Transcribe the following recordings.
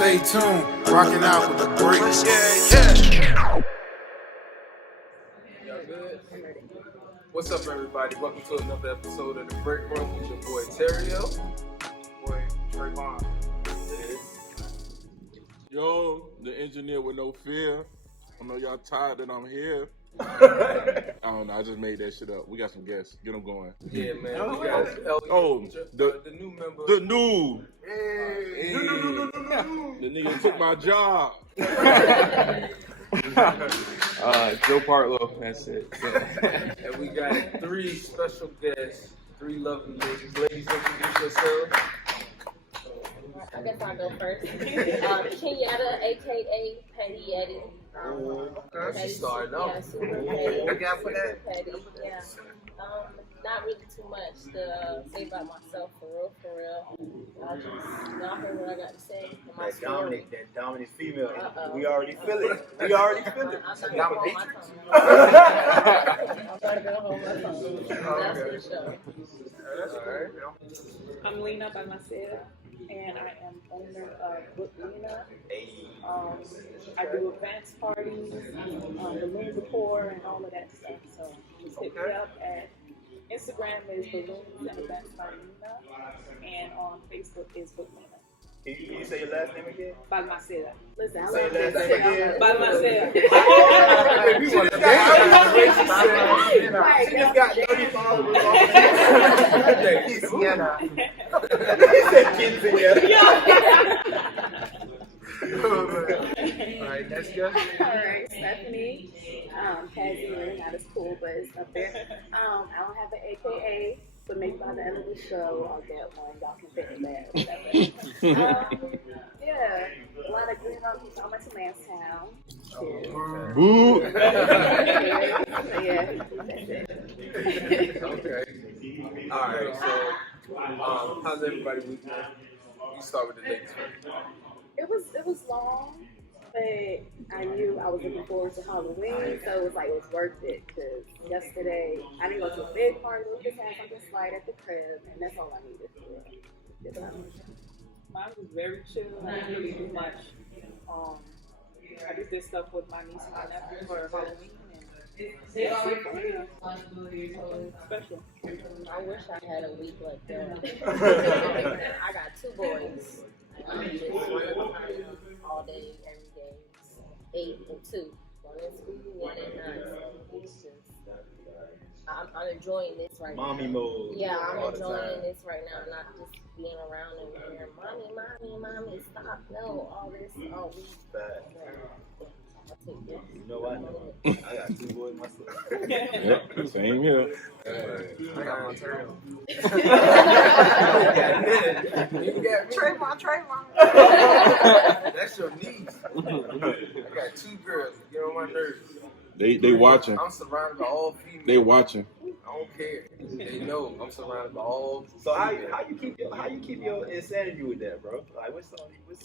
Stay tuned, rocking out with the breaks. Yeah. Y'all good? What's up, everybody? Welcome to another episode of The Break Room with your boy Terrio. Boy Trayvon. Yo, the engineer with no fear. I know y'all tired that I'm here. I don't know, I just made that shit up. We got some guests. Get them going. Yeah, man. We got the new member. The new. Hey. The nigga took my job. Joe Partlow, that's it. And we got three special guests, three lovely ladies. Ladies, introduce yourselves. I guess I'll go first. Kenyetta, aka Petty Yeti. Okay, she's starting off. Yeah, super petty. Look out for that. Petty, yeah. Not really too much to say about myself, for real. Y'all heard what I got to say. That dominant female. We already feel it. I'm gonna go home my phone. That's for sure. That's all right. I'm Lina by myself, and I am owner of Lina. I do advance parties, balloon decor, and all of that stuff. So just hit me up at Instagram is Balloons and Events by Lina, and on Facebook is Book Lina. Can you say your last name again? By myself. Listen, Say your last name again. By myself. She just got 30 followers on Keith Sienna. Alright, next guest. Alright, Stephany. Pazzy really not as cool, but it's up there. I don't have an AKA, but maybe by the end of the show I'll get one. Y'all can figure that or whatever. Yeah, a lot of green rooms. I went to Lancetown. Boo! Yeah, Okay. Alright, so how's everybody weekend? You start with the ladies first. It was long, but I knew I was looking forward to Halloween, so it was worth it. Because yesterday I didn't go to a big party. We just had something slight at the crib, and that's all I needed for this time. Mine was very chill. I didn't really do much. I just did stuff with my niece and my nephew for Halloween. Special. I wish I had a week like that. I got two boys. I'm just all day, every day. 8 and 2. One in school, one at 9. It's just, I'm enjoying this right now. Mommy mode. Yeah, I'm enjoying this right now, not just being around and hearing, mommy, stop. No, all this, all week. You know what? I got 2 boys myself. Yep, same here. I got my turn. You got Trayvon. That's your niece. I got 2 girls. Get on my nerves. They watching. I'm surrounded by all females. They watching. I don't care. They know I'm surrounded by all. So how you keep your insanity with that, bro? Like what's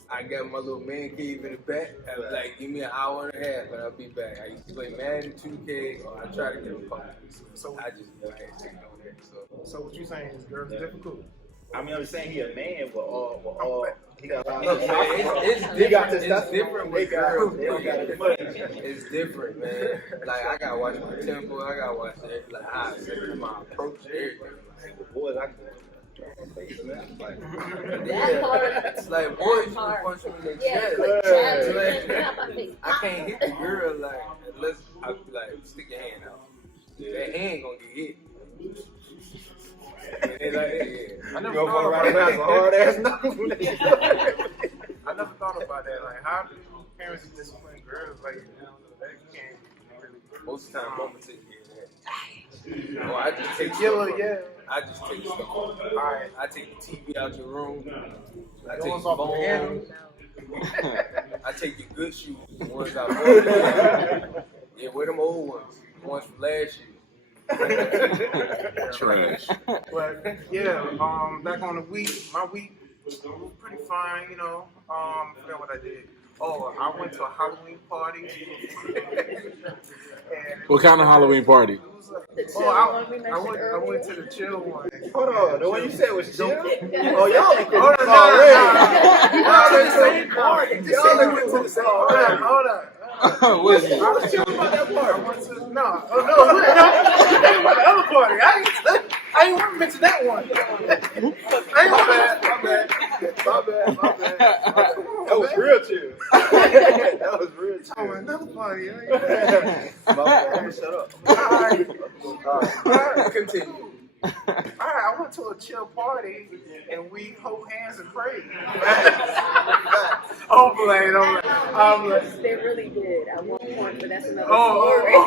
I got my little man cave in the back. I was like, give me an hour and a half, and I'll be back. I used to play Madden 2K, or I try to get a couple. So I just can't take on there. So what you saying is girls difficult? I mean, I'm saying he a man, but he got a lot Look, of man, it's different with girls. It's different, man. Like I gotta watch my tempo. I gotta watch it. Like my approach, everything. Like, boys, I can man. Like, yeah, it's like boys, you can punch them in their chest. I can't hit the girl like unless I be like, stick your hand out. That hand gonna get hit. And they like, yeah. I never thought about that. I never thought about that. Like, how do parents discipline girls? Like, they can't really. Most of the time, mama take care of that. Or I just take stuff. I just take stuff. Alright, I take the TV out your room. I take your phone. I take your good shoes, the ones I bought. Yeah, wear them old ones, the ones from last year. Trash. But yeah, back on the week, my week was pretty fine, you know. I forgot what I did. Oh, I went to a Halloween party. What kind of Halloween party? I went to the chill one. Hold on, the one you said was chill? Oh, y'all Hold on, party. Y'all went to the same party. Hold on. What is it? I was chilling about that party. I went to, no, you talking about the other party. I ain't want to mention that one. My bad. That was real chill. That was real chill. Oh, another party. My bad. Shut up. All right, continue. Alright, I went to a chill party and we hold hands and prayed. I'm playing. They really did at one point, but that's another Oh, story. No.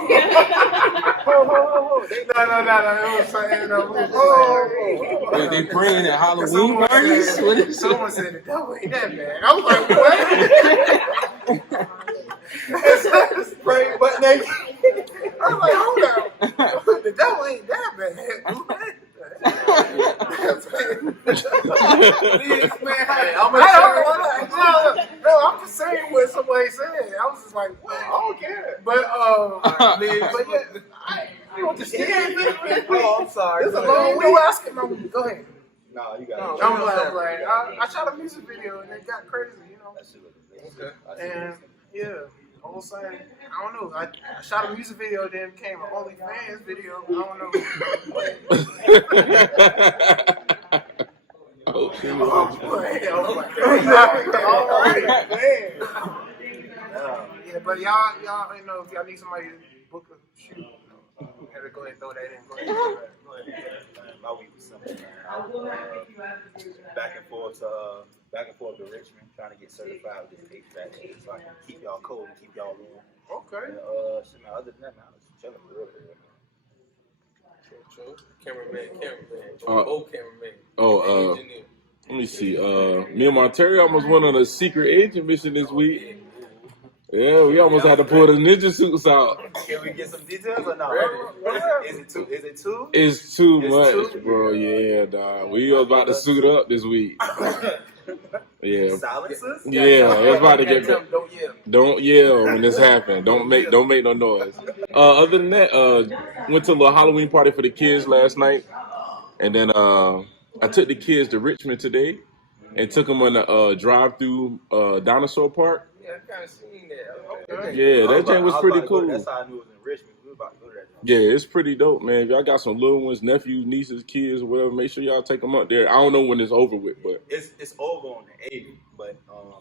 It was They praying at Halloween parties? What is it? Someone said the devil ain't that bad. I was like, what? Praying butt naked. I was like, hold on. The devil ain't that bad. I'm just saying what somebody said. I was just like, what? I don't care. But yeah, I don't just Oh, I'm sorry. It's a long way. Asking my go ahead. Nah, you got it. I'm glad. I shot a music video and it got crazy, you know. That shit look amazing. And yeah, I was saying, I don't know. I shot a music video, then became an OnlyFans video. I don't know. Oh, shit. Yeah, but y'all, you know, if y'all need somebody to book a shoot, had to go ahead and throw that in. Go ahead. My week was simple. I was back and forth to Richmond, trying to get certified with this HVAC shit, so I can keep y'all cold and keep y'all warm. Okay. And, other than that, man, I was chilling for real. Cameraman. Engineer. Let me see. Me and Monterey almost went on a secret agent mission this week. Yeah, we almost had to pull the ninja suits out. Can we get some details or no? Is it too? It's too much, bro. Yeah, dog. We was about to suit up this week. Yeah. Silences? Yeah, it's about to get back. Don't yell. Don't yell when this happens. Don't make no noise. Other than that, went to a little Halloween party for the kids last night, and then I took the kids to Richmond today, and took them on the drive-through dinosaur park. Yeah, I kind of seen that. Yeah, that thing was pretty cool. That's how I knew it was in Richmond. We were about to go to that. Yeah, it's pretty dope, man. If y'all got some little ones, nephews, nieces, kids, or whatever, make sure y'all take them up there. I don't know when it's over with, but It's over on the 8th, but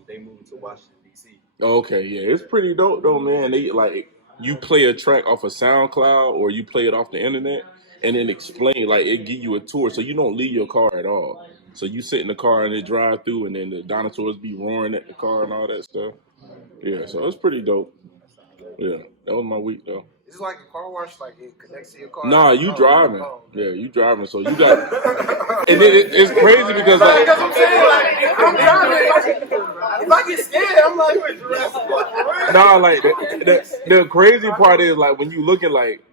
they moved to Washington D.C. okay, yeah, it's pretty dope though, man. They like you play a track off of SoundCloud or you play it off the internet, and then explain like it give you a tour, so you don't leave your car at all. So you sit in the car and it drive through, and then the dinosaurs be roaring at the car and all that stuff. Yeah, so it's pretty dope. Yeah, that was my week though. Is it like a car wash? Like it connects to your car? Nah, you driving. Oh. Yeah, you driving. So you got. And then it's crazy because like. Because I'm saying like I'm driving. If I get scared, I'm like, wait, Nah, like the crazy part is like when you looking like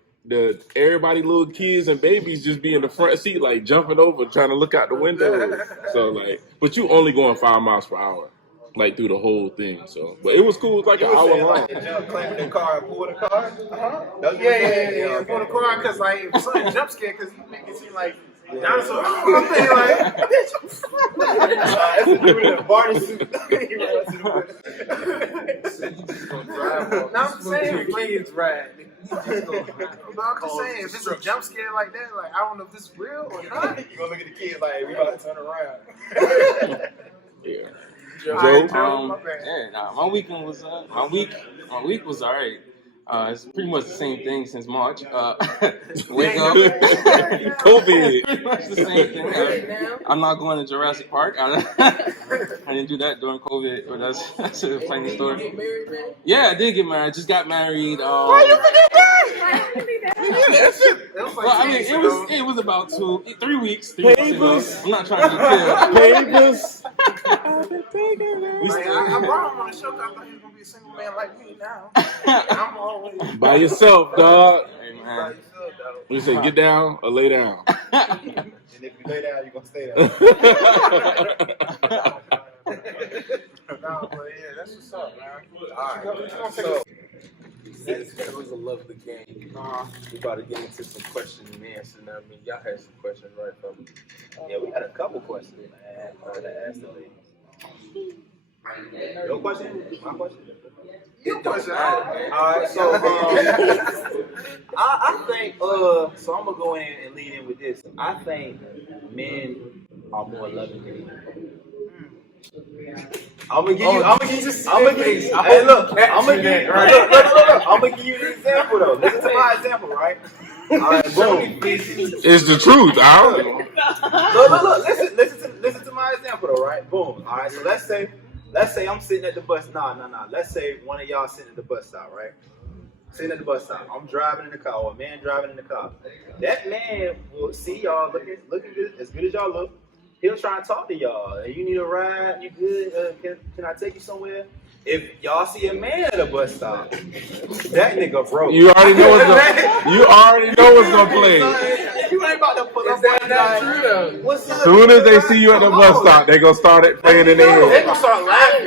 everybody little kids and babies just be in the front seat like jumping over trying to look out the window. So like, but you only going 5 miles per hour. Like through the whole thing, so but it was cool. It was like an hour long. Like, claiming the car and pull the car? Yeah. Pull the car because like if something jump scare because you make it seem like dinosaur. I'm thinking like, it's a dude in a Barney suit. I'm saying, Planes ride. but I'm just saying, if it's a jump scare like that, like I don't know if this is real or not. You gonna look at the kids like, we about to turn around. Yeah. Joe? My weekend was my week was alright. It's pretty much the same thing since March. Wake up, COVID. pretty much the same thing. I'm not going to Jurassic Park. I didn't do that during COVID, but that's a funny story. Yeah, I did get married. Just got married. Why you forget that? Well, I mean, it was about 3 weeks. 3 weeks ago. I'm not trying to get killed. I brought him on the show because I thought he was gonna be a single man like me now. I'm always By yourself, dog. Hey, man. We say get down or lay down. And if you lay down, you're gonna stay down. No, but yeah, that's what's up, man. So, it was a lovely game. We about to get into some questions and answers. I mean, y'all had some questions, right, from me? Yeah, we had a couple questions, man. To ask the ladies. Your question? My question? Your question. Alright, so I think so I'm gonna go in and lead in with this. I think men are more loving than women. I'm gonna give you. Hey, look. I'm gonna give you. Look. I'm gonna give you the example though. Listen to my example, right? All right, boom. It's the truth. I don't know. Look. Listen to my example though, right? Boom. All right. So let's say I'm sitting at the bus. Nah. Let's say one of y'all sitting at the bus stop, right? Sitting at the bus stop. I'm driving in the car, or a man driving in the car. That man will see y'all looking good, as good as y'all look. He'll try and talk to y'all. Hey, you need a ride? You good? Can I take you somewhere? If y'all see a man at a bus stop, that nigga broke. You already know what's gonna play. You ain't about to pull up on that true though. What's up? As soon as they see you at the bus stop, they gonna start it playing in their head. They gonna start laughing.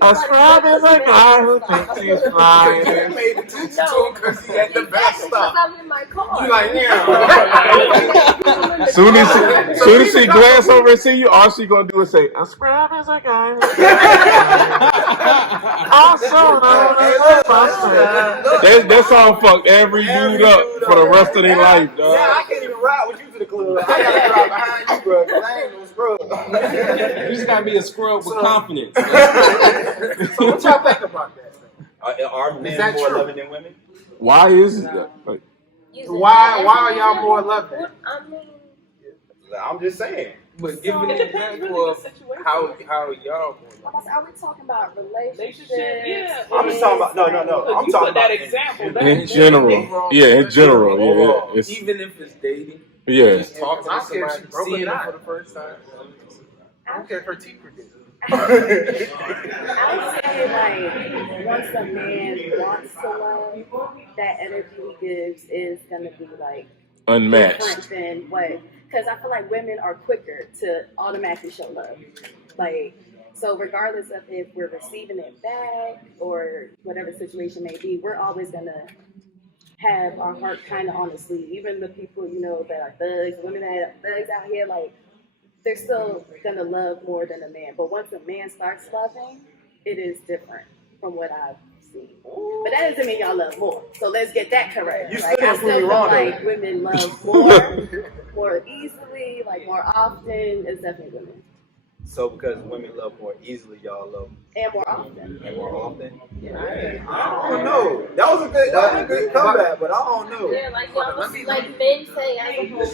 A scrub is a guy who thinks he's flying. They made attention to him because he at the bus stop. I'm in my car. You like, yeah. Soon as she glance over and see you, all she gonna do is say, "A scrub is a guy." Also known as a buster. That song fucked every dude up for the rest of their life, dog. Yeah, I can't even ride with you to the club. I gotta drive behind you, bro. Cause I ain't no scrub. You just gotta be a scrub with confidence. So what y'all think about that? Are men more loving than women? Why is that? Like, Why are y'all more loving? I mean, I'm just saying. But give me an example of how y'all. Are we talking about relationships? Yeah. I'm just talking about no. I'm talking about that example. in general. Yeah, in general. Yeah. It's, Even if it's dating. yeah. Just talking to somebody, seeing them for the first time. I don't care if her teeth are good. I would say, like, once a man wants to love, that energy he gives is gonna be like Unmatched. different than what. Because I feel like women are quicker to automatically show love. Like, so regardless of if we're receiving it back or whatever the situation may be, we're always gonna have our heart kind of on the sleeve. Even the people, you know, that are thugs, women that are thugs out here, like, they're still gonna love more than a man. But once a man starts loving, it is different from what I've seen. But that doesn't mean y'all love more. So let's get that correct. You Like, still I still feel wrong, like women love more easily, like more often. It's definitely women. So because women love more easily, y'all love And more often. and more often. Yeah. I don't know. That was a good comeback, but I don't know. yeah, like y'all, like men say as a whole,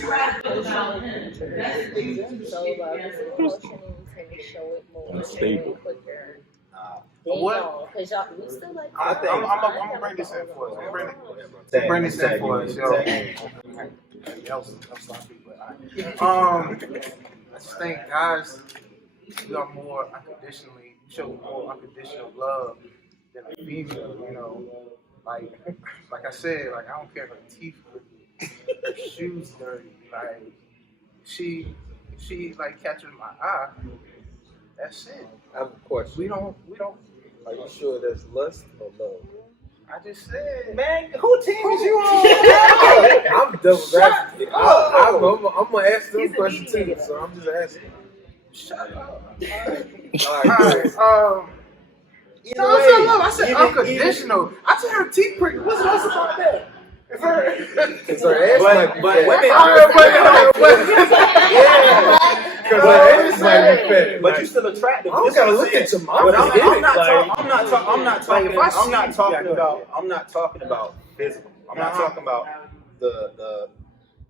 so love is emotional to show it more Stable. quicker. What? Because y'all, we still like. I think I'm gonna bring this in for us. Bring this in for us, yo. That was sloppy, but I just think guys, we are more unconditionally, show more unconditional love than a female, you know. Like I said, like I don't care if her teeth are dirty, her shoes dirty, like she like catches my eye. That's it. I have a question. We don't. Are you sure that's lust or love? I just said, Man, who team is you on? I'm double asking. I'm gonna ask them He's a questions too, mediator. so I'm just asking. shut up. All right. No, I said unconditional. I said her teeth pretty. What's about that? If her, Because her ass might be but fat. women, Because her ass might be fat. but you still attractive. I don't gotta look at your mouth. But I'm not talking about physical. I'm not talking about the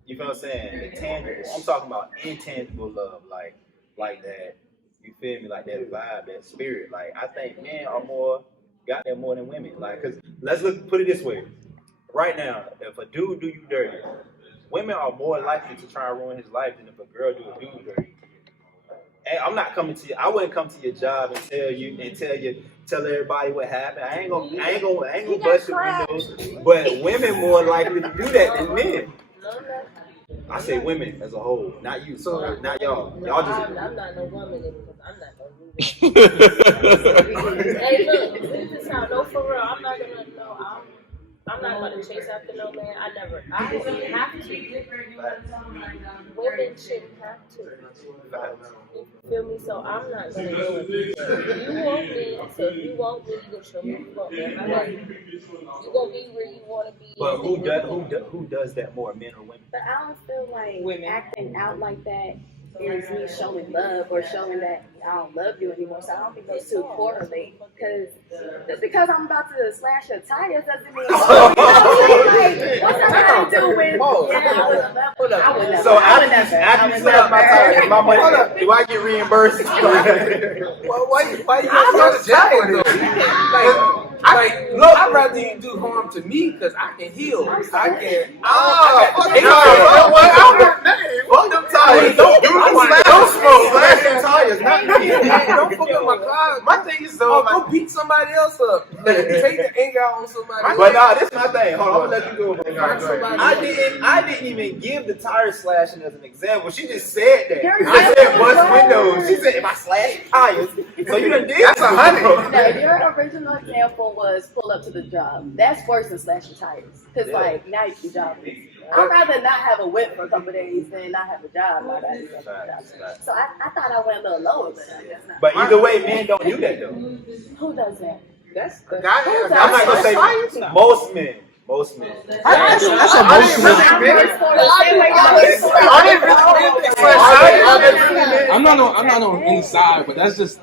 you feel what I'm saying, the tangible. I'm talking about intangible love, like that. You feel me? Like that vibe, that spirit. Like I think men are got that more than women. Like, cause put it this way. Right now, if a dude do you dirty, women are more likely to try and ruin his life than if a girl do a dude dirty. And I'm not coming to you. I wouldn't come to your job and tell everybody what happened. I ain't gonna bust your windows. But women more likely to do that than men. I say women as a whole, not you. So not y'all. Y'all just. I'm not no woman because I'm not no woman. Hey, look, this is how. No, for real. I'm not gonna know. I'm not gonna chase after no man. I didn't have to. Women men shouldn't have to. You feel me? So I'm not gonna go with you. You want me, so if you want me, you gonna show me you want me. If I love you, you gonna be where you wanna be. But who does that more, men or women? But I don't feel like Women. acting out like that is me showing love or showing that I don't love you anymore. So I don't think those two correlate. Because just because I'm about to slash your tires doesn't mean, you know what I'm saying? Like, what's that got to do with, yeah, I would never. I would never. So I would after never. you slash my tires, my money, do I get reimbursed? Why you gonna go to jail though? Like, look, I'd rather you do harm to me because I can heal. I can. Fuck them tires. Don't smoke. Slash them tires, not me. Don't fuck up my car. My thing is though, Go beat somebody else up. Like, take the anger out on somebody. But nah, this is my thing. Hold on, I'm gonna let you go. Somebody I didn't even give the tire slashing as an example. She just said that. I said bust windows. She said if I slash tires, so you done did. That's 100. No, your original example was pull up to the job. That's worse than slashing tires. Because, like, now you're jobless. I'd rather not have a whip for a couple of days than not have a job. So I thought I went a little lower, but I guess not. But either way, men don't do that though. Who does that? That's the I'm not gonna say most men. Most men. That's a I'm not on inside, but that's just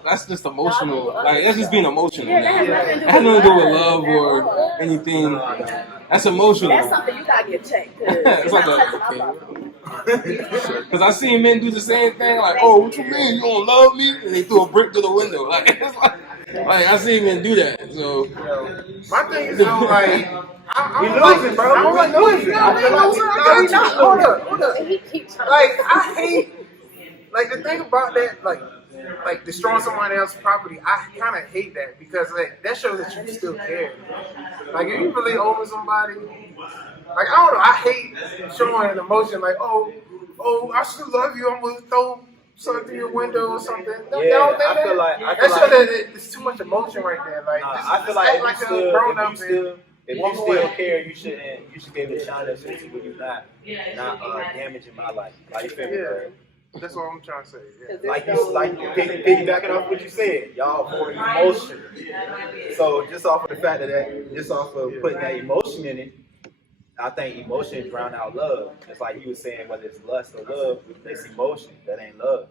emotional. Like that's just being emotional. Yeah, Now. that It has nothing to do with love or anything. That's emotional. That's something you gotta get checked. It's like because I seen men do the same thing. Like, oh, what you mean? You don't love me? And they threw a brick through the window. Like, it's like I seen men do that. So My thing is though, like, We losing, bro. I don't like losing. Hold up. Like, I hate, like, the thing about that, like destroying somebody else's property, I kind of hate that because, like, that shows that you still care. Like, if you really over somebody, like, I don't know, I hate showing an emotion like, oh, I still love you, I'm going to throw something through your window or something. I feel like it's too much emotion right there. Like, I feel like if you still care, you should be able to shine that shit to when you're not damaging my life. Like, you feel me? That's what I'm trying to say. Yeah. Like piggybacking off what you said, y'all for emotion. So just off of the fact just off of putting that emotion in it, I think emotion drown out love. Just like you were saying, whether it's lust or love, that's emotion. That ain't love.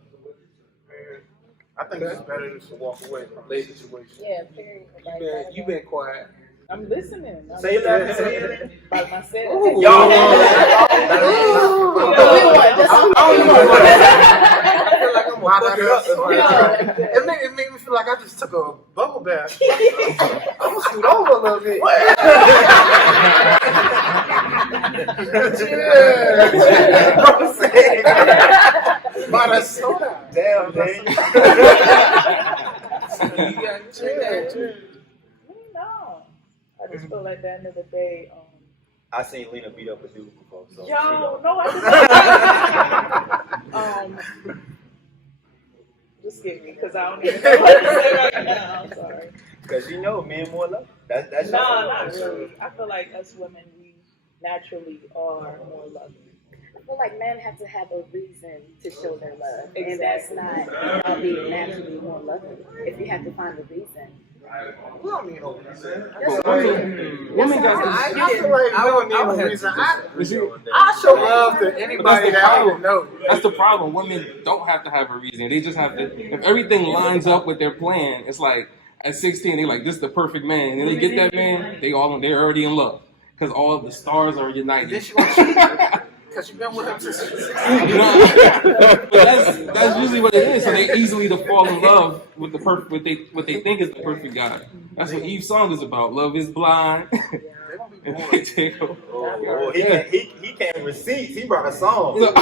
I think it's better to walk away from that situation. Yeah, period. you been quiet. I'm listening. Say it By myself. Y'all. It made me feel like I just took a bubble bath. I'm gonna scoot over a little bit. By the soda. Damn, man. No. I just feel like that end of the day. I seen Lina beat up a dude before. So No, I just just skip me because I don't even know what to say right now. I'm sorry. Because you know, men more love. That's No, not really. I feel like us women, we naturally are more loving. I feel like men have to have a reason to show their love. Exactly. And that's not about being naturally more loving. If you have to find a reason. We don't need no reason. Women got I feel like we don't need no reason. I show love to anybody that I don't know. That's the problem. Women don't have to have a reason. They just have to. If everything lines up with their plan, it's like at 16, they're like, "This is the perfect man," and they get that man, they're already in love because all of the stars are united. Then she gonna cheat because you've been with him since she was 16. You know? But that's usually what it is. So they easily to fall in love with the perfect, what they think is the perfect guy. That's what Eve's song is about. Love is blind. He came receipts. He brought a song. So,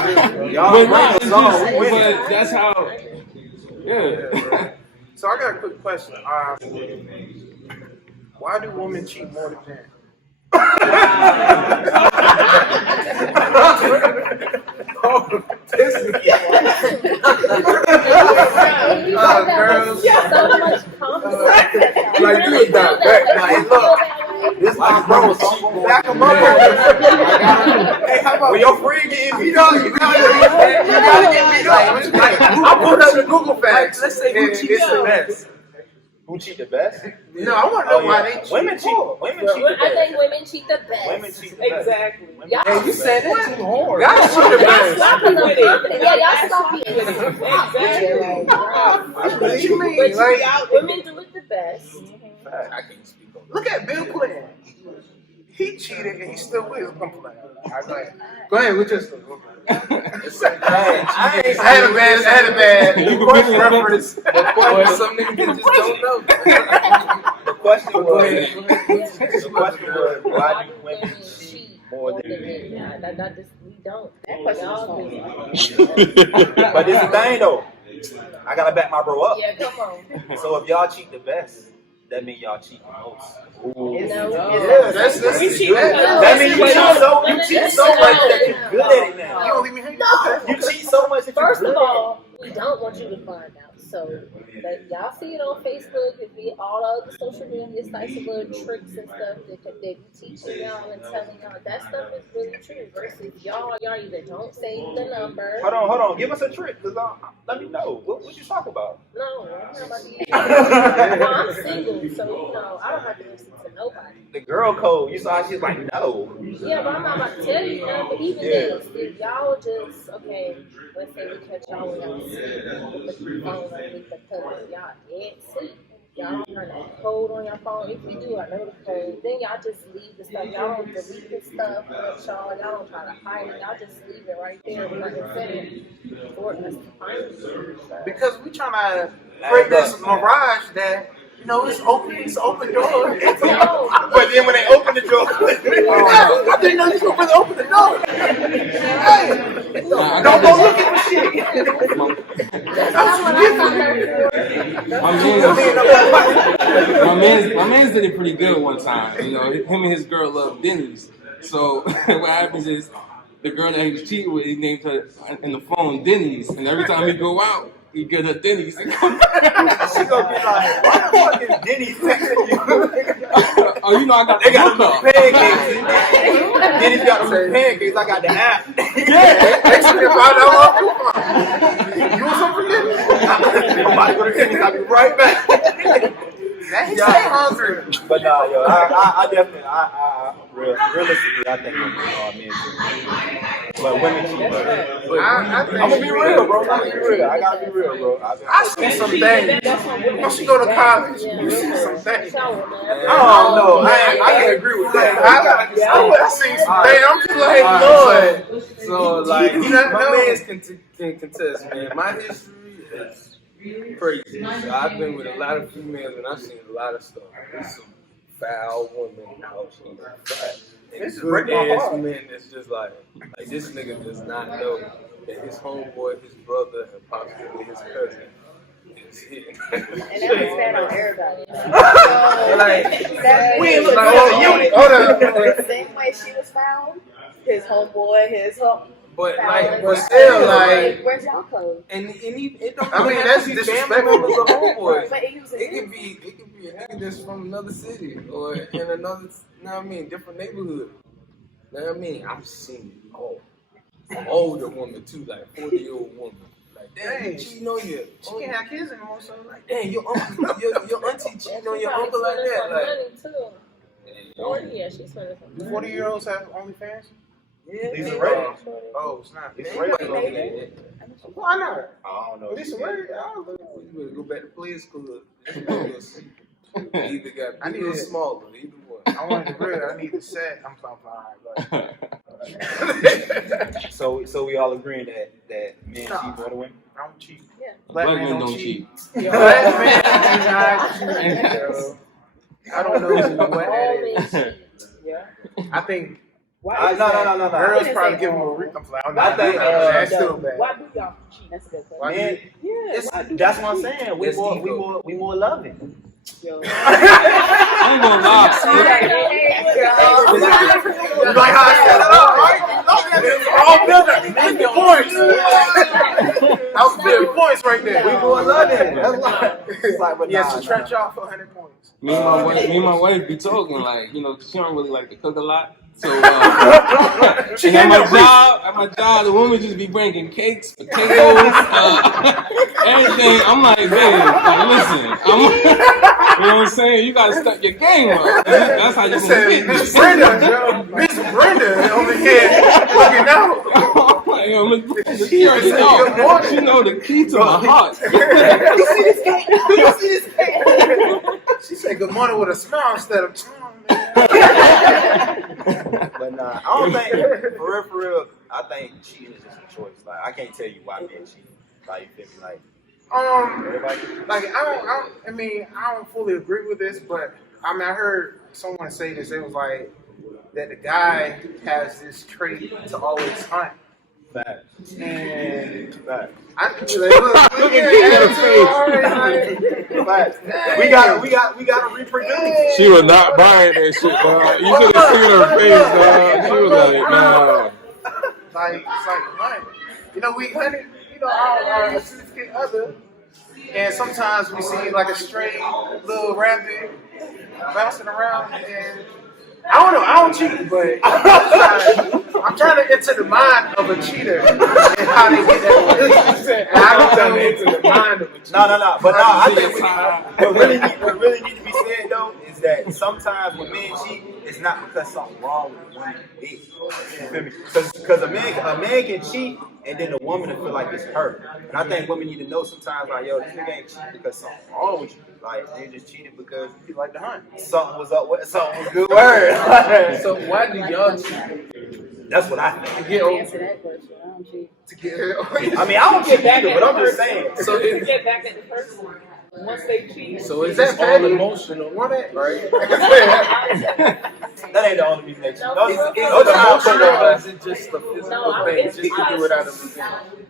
Y'all brought a song. We win. But that's how. Yeah. So I got a quick question. Why do women cheat more than men? Girls. So much Like, you was down back. Like, look. This my bro. So I'm gonna back him up. Hey, how about when your friend getting beat up? You gotta get beat up. I put up the Google facts. Let's say who cheats the best. Who cheat the best? No, I want to know why they cheat. Women cheat. Women cheat the I best. think women cheat the best. Women cheat the best. Exactly. Y'all, Hey, you said that too hard. Y'all cheat the y'all best. sloppy the confident. Yeah, y'all sloppy. Exactly. What you mean? But Like, women do it the best. I can't speak on look at Bill Clinton. He cheated and he still with him. Go ahead, we just. Hey, I had a bad reference. Or some niggas that just don't know. The question was, The question was, why do women cheat more than men? men? That just, we don't. That question Y'all is do. But this is the thing though. I gotta back my bro up. Yeah, come on. So if y'all cheat the best, that means y'all cheat the most. Yeah, that's That means you cheat so much that you're good at it now. You don't leave me hanging. No. You cheat so much that you're First good of at it. all, we don't want you to find out. So that y'all see it on Facebook, it be all other social media sites of little tricks and stuff that be teaching y'all and telling y'all that stuff is really true. Versus y'all either don't save the number. Hold on. Give us a trick, cause let me know. What you talk about? No, I'm not about to no, I'm single, so I don't have to listen to nobody. The girl code. You saw she's like no. Yeah, but I'm not about to tell you nothing. But even this, if y'all just let's say we catch y'all when y'all sleep with the phone underneath the pillow, y'all dead sleep. Y'all don't turn that code on your phone. If you do, I know the code. Then y'all just leave the stuff. Y'all don't delete the stuff with y'all. Y'all don't try to hide it. Y'all just leave it right there. We're not gonna set it for us to find you. Because we trying to create this mirage that it's open door. But then when they open the door, I didn't know you supposed to open the door. Hey, don't go looking for shit. My man's did it pretty good one time. Him and his girl love Denny's. So what happens is the girl that he was cheating with, he named her in the phone Denny's, and every time he go out, he get her Denny's. She gonna be like, "What the fuck is Denny's texting you?" Oh, I got they got some pancakes. Denny's got some pancakes. I got the app. Yeah, they should have $5 coupon. You want something from Denny's? I'm about to go to Denny's. I'll be right back. Stay hungry. But nah, yo, I definitely, realistically, I think men cheat. But women cheat. I'm gonna be real, bro. I gotta be real, bro. I see some things. Once you go to college, you see some things. I don't know. I can agree with that. I see some things. I'm just like, Lord. So, like, my mans can contest, man. My history is crazy. So I've been with a lot of females and I've seen a lot of stuff. There's some foul women out here. And good ass men that's just like this nigga does not know that his homeboy, his brother, and possibly his cousin is hitting. And that was bad on everybody. We ain't looking at a unit. Hold up. The same way she was found, his homeboy, But still, like, where's y'all code? And it don't. I mean, that's disrespectful. Family members or homeboys. But it could be a nigga that's from another city or in another, different neighborhood. I've seen it all. Older woman too, like 40-year-old woman. Like, damn, you cheating on you. She can't have kids anymore, so like, damn, your uncle, your auntie cheating on your uncle like that. Like, Yeah, she's 20. 40-year-olds have OnlyFans? Yeah. These are rated. Oh, it's not. These are rated. Why not? I don't know. These are rated. You better go back to play school. Either got bigger or smaller, either one. I want the real. I need the set. I'm fine. So we all agreeing that men cheat more than women? I don't cheat. Yeah. Black Black men men don't don't cheat. cheat. Black men do not cheat. I don't know what that is. Yeah. I think. Why? No. Girls probably give them a read. I think that's still bad. Why do y'all cheat? That's a good question. Man, that's what I'm saying. We more loving. Yo. I ain't gonna lie. You like how I set it up, right? All build-up. 50 points. That was 50 points right there. We going London. That's like, it's like, but Yeah, subtract y'all for 100 points. Me and my wife be talking like, you know, she don't really like to cook a lot. So She and gave me a brief. at my job, the woman just be bringing cakes, potatoes, everything. I'm like, babe, like, listen, you know what I'm saying? You gotta step your game up. That's how you gonna get Miss this. Miss Brenda over here looking out. Like, yo, Miss Brenda, she already know. She know the key to my heart. You see this game? You see this game? She said good morning with a smile instead of But nah, I don't think for real. I think cheating is just a choice. Like I can't tell you why men cheat. Like you feel me? Like everybody. like I don't fully agree with this, but I mean I heard someone say this. It was like that the guy has this trait to always hunt. Facts. And Facts. I think look at attitude already. Facts. We gotta reproduce. She was not buying that shit, dog. You should have seen her face, dog. She was like, nah. Like it's like hunting. You know, we hunted, you know, our significant other, and sometimes we see like a stray little rabbit bouncing around, and I don't know, I don't cheat, but I'm trying to enter the mind of a cheater and how they get that way. And I don't know into the mind of a cheater. No. But no, I think what really need to be said though is that sometimes when men cheat, it's not because something wrong with the woman did. You feel me? Because a man can cheat and then the woman will feel like it's her. And I think women need to know sometimes like, yo, this nigga ain't cheating because something's wrong with you. Like they just cheated because You like to hunt. something was up with something was good word. So why do y'all cheat? That's what I think. To get over. Answer that question. I don't cheat. To get I mean, I don't get either, but I'm just saying. So To get back at the person once they cheat. So it's Is that just all petty? emotional, Want it? right? That ain't the only reason they cheat. No, No, Is no, it no, emotional or no. is it just the physical No, thing? it's Just to do it out of because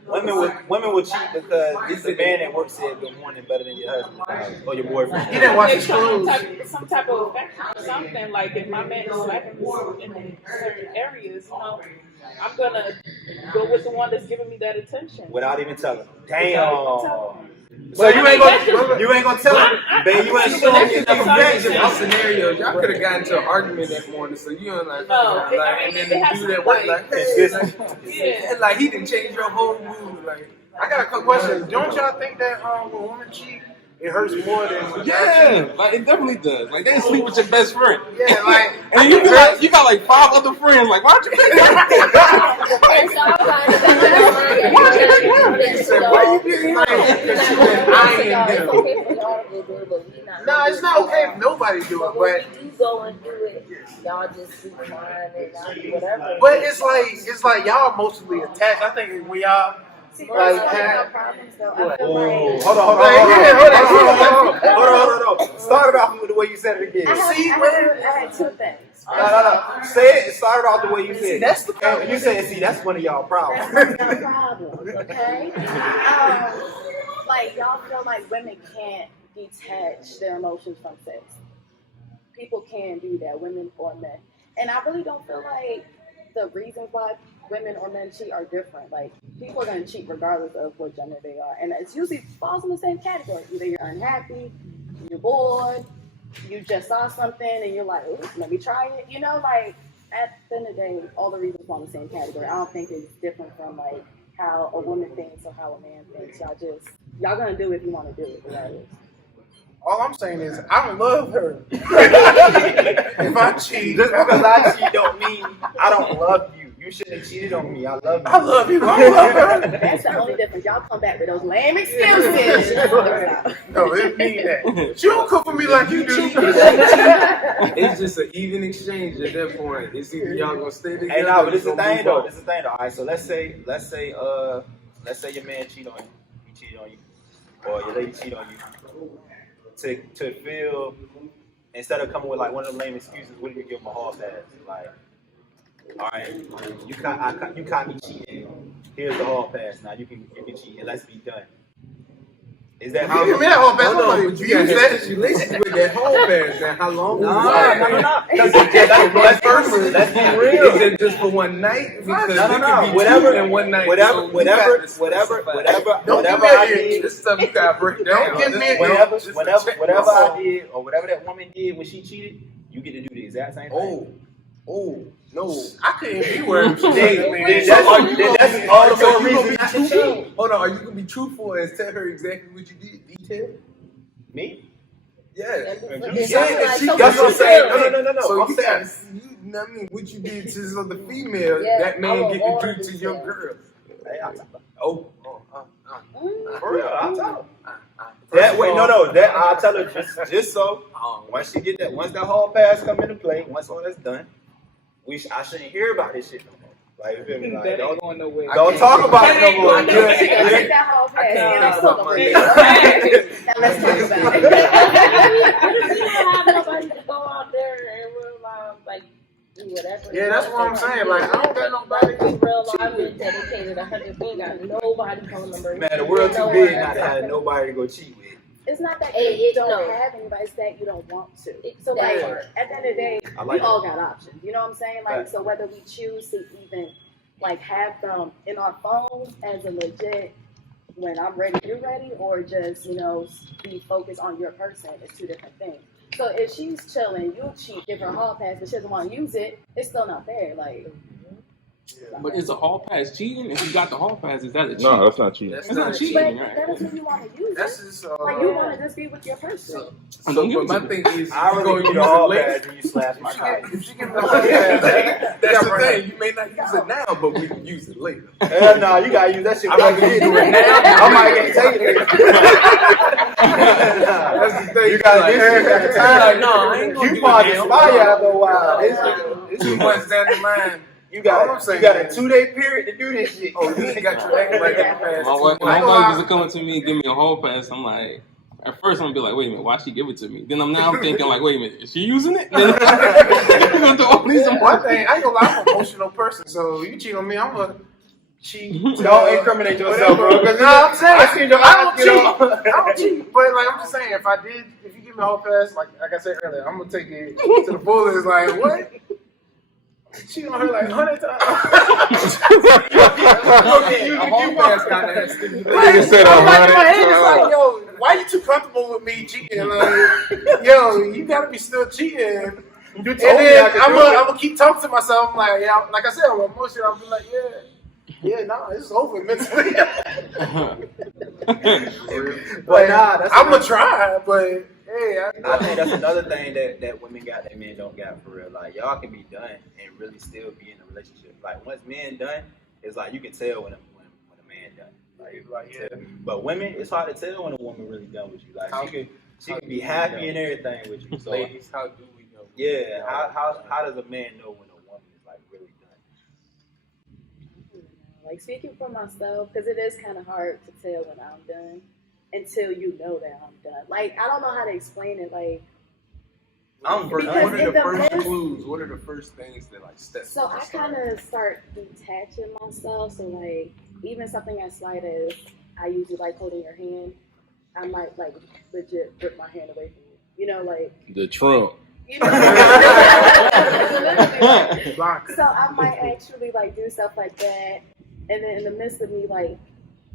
resentment. Women would cheat because it's the man at work said good morning better than your husband or your boyfriend. He didn't watch they his show clothes. some type of affection or something. Like if my man is slacking in certain areas, you know, I'm gonna go with the one that's giving me that attention. Without even telling them. Damn. So you ain't gonna tell him, Babe, you ain't But showing that's me just enough something- affection. Y'all scenarios, y'all could have gotten into an argument that morning, so you don't like, No, and then it the has dude to at be work like- like, Yeah. like he didn't change your whole mood, like. I got a quick question. Don't y'all think that when women cheat, it hurts more than when y'all Yeah, cheat? like it definitely does. Like they sleep with your best friend. Yeah, like And you got like 5 other friends. Like, why'd you pick her? And so I'm like, it's okay for y'all to do it, but we not. no, it's not okay if nobody do it, But when but we do go and do it, y'all just be crying and y'all do whatever. it's like y'all emotionally attached. I think when y'all See, like that's have, problems though. Oh, I feel hold on. Start it off with the way you said it again. I had 2 things. No. Say it. Start it off the way you said it. that's the problem. You said, see, that's one of y'all problems. That's not a problem, okay? Like, y'all feel like women can't detach their emotions from sex. People can do that, women or men. And I really don't feel like the reasons why women or men cheat are different. Like, people are going to cheat regardless of what gender they are. And it usually falls in the same category. Either you're unhappy, you're bored, you just saw something and you're like, ooh, let me try it. You know, like, at the end of the day, all the reasons fall in the same category. I don't think it's different from, like, how a woman thinks or how a man thinks. Y'all going to do it if you want to do it, regardless. All I'm saying is I don't love her. If I cheat, Just because I cheat don't mean I don't love you. You shouldn't have cheated on me. I love you. I love you. I love her. That's the only difference. Y'all come back with those lame excuses. No, it mean that. She don't cook for me like you do. It's just an even exchange at that point. It's either y'all gonna stay together. Hey, no, but or this is the gonna thing move though. on. This is the thing though. All right, so let's say your man cheat on you. He cheated on you, or your lady cheat on you. To feel, instead of coming with like one of them lame excuses, what do you give them a hall pass? Like, all right, you caught me cheating. Here's the hall pass. Now you can cheat and let's be done. Is that Give me that whole pass. Hold on, Somebody but you got use to that. listen with that whole pass. Now, how long? No. Let's be real. Is it just for one night? Because it could be Whatever, two in one night. whatever I did. This stuff you gotta break down. Whatever I did, or whatever that woman did when she cheated, you get to do the exact same thing. Oh, no. I couldn't be where she That's all the more reason not to cheat. Hold on, are you gonna be truthful and tell her exactly what you did, detail? Me? Yeah. That's what I'm saying. No. So I'm you got, saying. you know what I mean, what you did to the female, Yeah, that man I'm get a to do to your girl. For real, I'll tell her. That way, no, that I'll tell her just so. Once she get that, once that hall pass come into play, once all that's done, I shouldn't hear about this shit no more. Like, you feel me? Like, That ain't going nowhere. don't talk about it no more. Take that whole pass. And I'm still gonna read. Now let's talk about it. What if you don't have nobody to go out there and real life, like, do whatever? Yeah, that's what I'm saying. Like, I don't got nobody. In real life, we're dedicated 100. We ain't got nobody phone number. Man, the world too big not to have nobody to go cheat with. It's not that you don't have anybody, it's that you don't want to. So like, at the end of the day, we all got options. You know what I'm saying? Like, so whether we choose to even like have them in our phones as a legit, when I'm ready, you're ready, or just, you know, be focused on your person, it's two different things. So if she's chilling, you cheat, give her a hall pass, but she doesn't want to use it, it's still not fair. Like, But is a hall pass cheating? If you got the hall pass, is that a cheat? No, that's not cheating. That's not cheating, but right? that is when you want to use That's it. just Like, you want to just be with your person. But my thing is, I you really go use use the it hall later. pass when you slash my car. If she give me the hall pass, That's the thing. You may not use it now, but we can use it later. Hell no, you gotta use that shit. I'm not gonna do it now. I might get to take it. That's the thing. You gotta use it at the time. Like, no, I ain't gonna You do probably it now. expire after a while. It's 2 months down the line. You got a 2-day period to do this shit. Oh, you ain't got your act right at the past. My wife is coming to me and give me a hall pass. I'm like, at first I'm gonna be like, wait a minute, why she give it to me? Then I'm thinking like, wait a minute, is she using it? Then I'm gonna do all these one thing, I ain't gonna lie, I'm an emotional person, so you cheat on me, I'm gonna cheat. Don't incriminate yourself, bro. Because I'm saying, I seen your I eyes don't cheat, but like I'm just saying, if you give me a whole pass, like I said earlier, I'm gonna take it to the fullest. Like what? Cheat on her like 100 times. A whole pass got that stimulation. Nigga said I'm like in my head, 100 it's like, yo, why you too comfortable with me cheating? Like, yo, you gotta be still cheating. And then I'm gonna keep talking to myself. I'm like, yeah, like I said, I'm emotional. I'll be like, yeah, nah, it's over mentally. But nah, I'm gonna try, but hey, I think that's another thing that women got that men don't got for real. Like, y'all can be done and really still be in a relationship. Like, once men done, it's like you can tell when a man done. Like yeah. But women, it's hard to tell when a woman really done with you. Like, she can be happy and everything with you. So, ladies, how do we know? Yeah, how does a man know when a woman is like really done? Like, speaking for myself, because it is kind of hard to tell when I'm done until you know that I'm done. Like, I don't know how to explain it. Like, What are the first clues? What are the first things that like step? So I kind of start detaching myself. So like, even something as slight as I usually like holding your hand, I might like legit rip my hand away from you. You know, like the Trump. You know, so I might actually like do stuff like that, and then in the midst of me like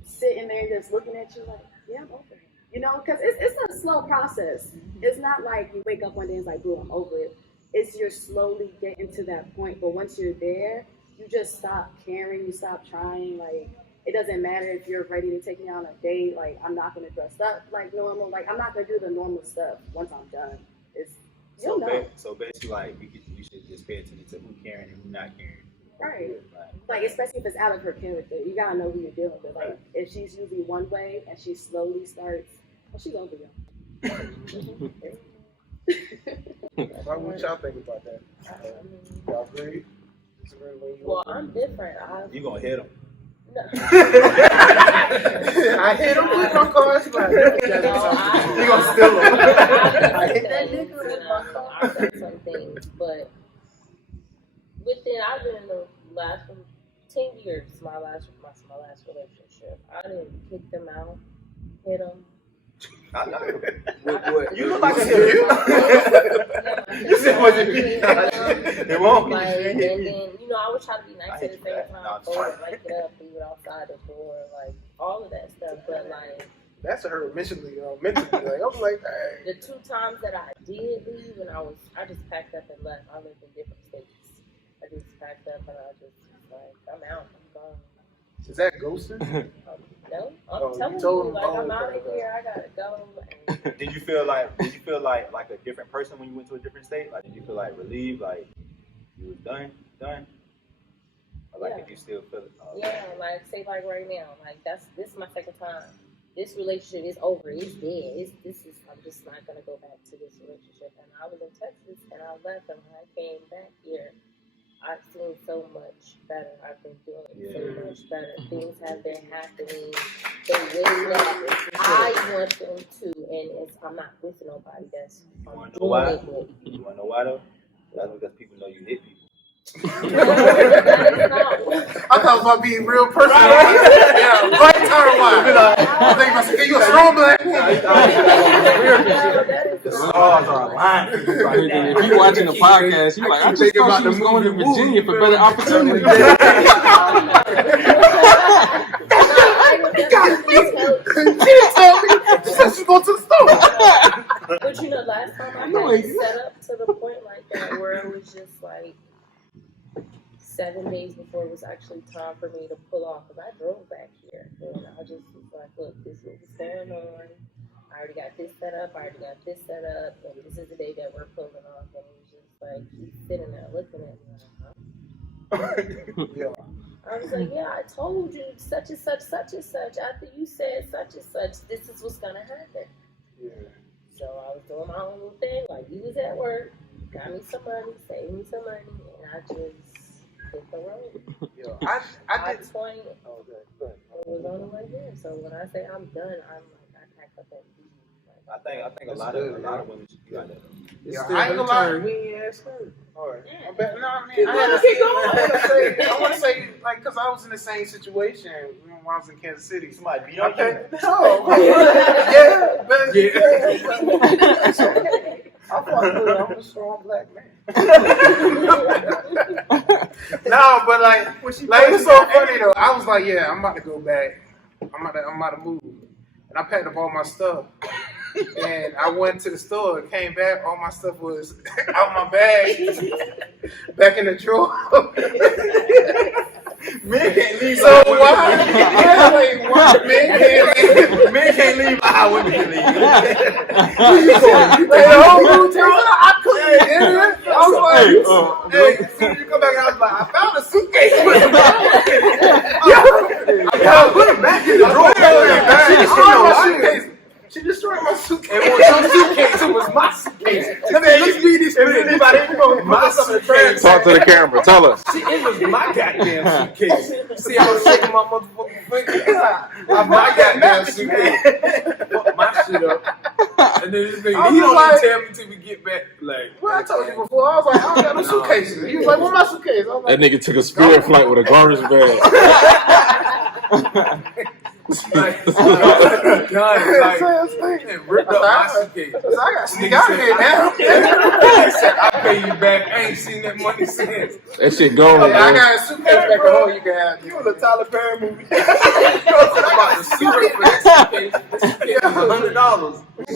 sitting there and just looking at you like, yeah, I'm over it. You know, because it's a slow process. It's not like you wake up one day and it's like, boo, I'm over it. It's you're slowly getting to that point, but once you're there, you just stop caring, you stop trying. Like, it doesn't matter if you're ready to take me on a date. Like, I'm not gonna dress up like normal. Like, I'm not gonna do the normal stuff once I'm done. So basically, like, we should just pay attention to who caring and who not caring. Right. Like, especially if it's out of her character, you gotta know who you're dealing with. Like, if she's usually one way and she slowly starts, well, she's over you. What y'all think about that? Y'all agree? Well, I'm different. You gonna hit him? No. I hit him with my car. You gonna steal him? I hit that nigga with my car. I've done some things, but within I've been in the last 10 years. My last relationship. I didn't kick them out, hit them, I know. What? You look like a hero. You said what you mean? It won't. Like, and then, you know, I would try to be nice I at the hate same that. time. No, Fold it, like, get up, leave it outside the door, like, all of that stuff. But, like, That's her mentally. Like, I was like, hey. the 2 times that I did leave, and I just packed up and left. I lived in different states. I just packed up and I just was like, I'm out, I'm gone. Is that ghosting? No, Oh, I'm you telling told you, him, like, oh, I'm out okay, of here. I gotta go. And Did you feel like a different person when you went to a different state? Like, did you feel like relieved, like you was done? Or like, Yeah. did you still feel it? yeah, like, say, like, right now, like, this is my second time. This relationship is over. It's dead. I'm just not gonna go back to this relationship. And I was in Texas and I left, and when I came back here, I've seen so much better. I've been doing so much better. Things have been happening the way that I want them to, and I'm not with nobody that's wanna know doing why? it with. You wanna know why though? That's because people know you hit people. That is not what. I thought about being real personal. Yeah, right turn wide. I think about saying, you a strong black woman. The stars are aligned. If you watching the podcast, you're like, I just thought she was going to Virginia for better opportunities. She said she's going to the store. But you know, last time I had it set up to the point like that where it was just like 7 days before it was actually time for me to pull off, because I drove back here and I just was like, look, this is what's going on. I already got this set up, and this is the day that we're pulling off. And it was just like, she's sitting there looking at me like, huh? I was like, yeah, I told you such and such, after you said such and such, this is what's gonna happen. Yeah. So I was doing my own little thing, like, you was at work, got me some money, saved me some money, and I just hit the road. Yeah. I did. 20, Oh, okay. Go ahead. it was on the way there. So when I say I'm done, I'm like, I packed up and leave. I think a lot of women should do that. Yeah, I ain't gonna lie. We ain't asked her. All right. I bet, no, I mean, I want to say, like, because I was in the same situation when I was in Kansas City. Somebody beat on you. Okay. No. Yeah, but Yeah. I thought I'm a strong black man. No, but like it's so funny though. I was like, yeah, I'm about to go back. I'm about to move, and I packed up all my stuff. And I went to the store, came back, all my stuff was out my bag, back in the drawer. Men can't leave. So why? Yeah, like, why men can't leave? How women can leave. Where you going? The whole room, I couldn't. I was like, Hey, as soon as you come back, I was like, I found a suitcase. I put it back in the drawer. She destroyed my suitcase. It was your suitcase. It was my suitcase. Let's be this. Anybody my suitcase. Talk to the camera. Tell us. It was my goddamn suitcase. See, I was shaking my motherfucking fingers. My goddamn suitcase. Fuck my shit up. And then this nigga, he don't even tell me till we get back. Like, Well, I told you before. I was like, I don't got no suitcases. He was like, where's my suitcase? I was That like, nigga took a spirit flight with a garbage bag. like, and ripped up my suitcase. I got to sneak out of here now. He said, I'll pay you back. I ain't seen that money since. That shit gone, I man. got a suitcase back at home. You can have. You was a Tyler Perry movie. I'm about to sue her for that suitcase. This suitcase was $100.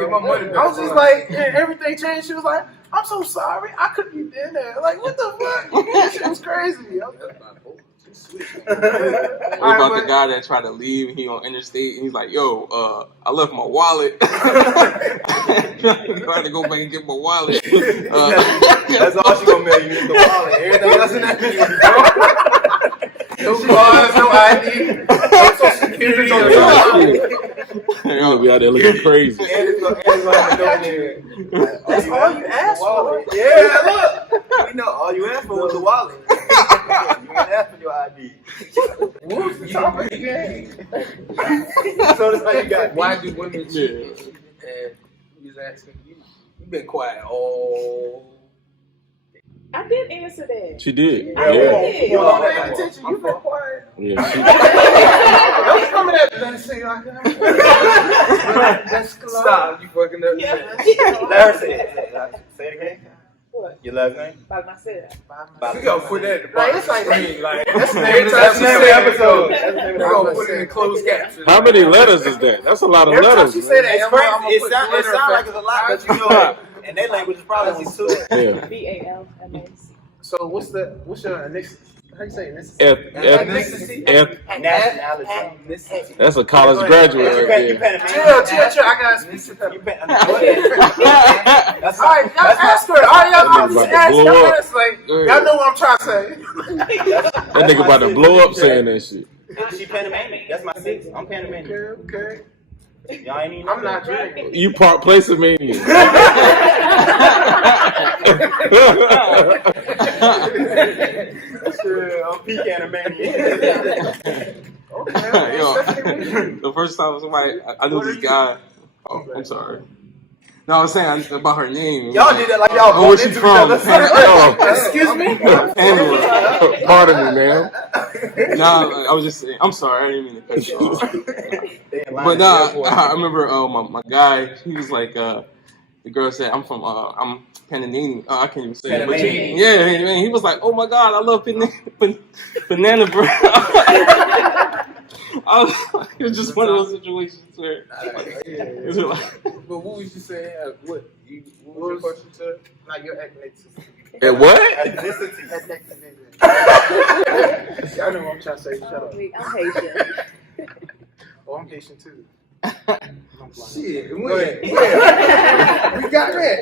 Get my money back. I was just like, yeah, everything changed. She was like, I'm so sorry. I couldn't be in there. Like, what the fuck? That shit was crazy. What about the guy that tried to leave? He on interstate and he's like, "Yo, I left my wallet. I'm trying to go back and get my wallet." That's all she gonna mail you is the wallet. Everything else in that video. No cards, no ID, no social security. You're gonna be out there looking crazy. And it's gonna there. That's all you asked for. Yeah, look. We know all you asked for was the wallet. You ain't asked for your ID. What's the topic again? So that's how you got. Why do women cheat? And he was asking you. You've been quiet all. I did answer that. She did. I Yeah. did. You don't pay attention. You been quiet. Yeah. Don't come at that shit like that. That's close. Stop, you fucking up. Yeah. Larry, say it again. What? Your last name? By myself. We gonna put that at the Like, bottom. it's like Like, that's the every name time she name of say the episode, episode. we gonna put it in closed caption. How many letters is that? That's a lot of Every time letters. she man. say that, It's I'm crazy. gonna It put sounds glitter like effect. it's a lot, but you know, in their language, it's probably only two. Yeah. BALMS. So what's your ethnicity? How you say ethnicity? Ethnicity. That's a college graduate right there. Chill. I gotta speak to her. You All right, y'all ask her. All right, y'all About to ask blow y'all up. translate. Y'all know what I'm trying to say. That nigga about to blow up saying that shit. She Panamanian. That's my sis. I'm Panamanian. Okay. Y'all ain't even I'm not drinking. You part Placemanian. I'm pecan Panamanian. Yo, the first time somebody, I knew this guy. Oh, I'm sorry. No, I was saying about her name. Y'all did that like y'all Oh, where's bumped she into each from? other. Oh, Excuse me? Pamela. pardon me, man. Nah, I was just saying. I'm sorry, I didn't mean to cut you off. But nah, I remember my guy. He was like, the girl said, "I'm Panamanian." I can't even say it. But yeah, man. He was like, "Oh my God, I love banana bread." It was just one of those situations where. But what was you saying? What was your question, sir? Not your ethnicity. And what? Ethnicity. I know what I'm trying to say. Shut up. I'm Haitian. Oh, I'm Haitian too. Shit, Go ahead. We got that.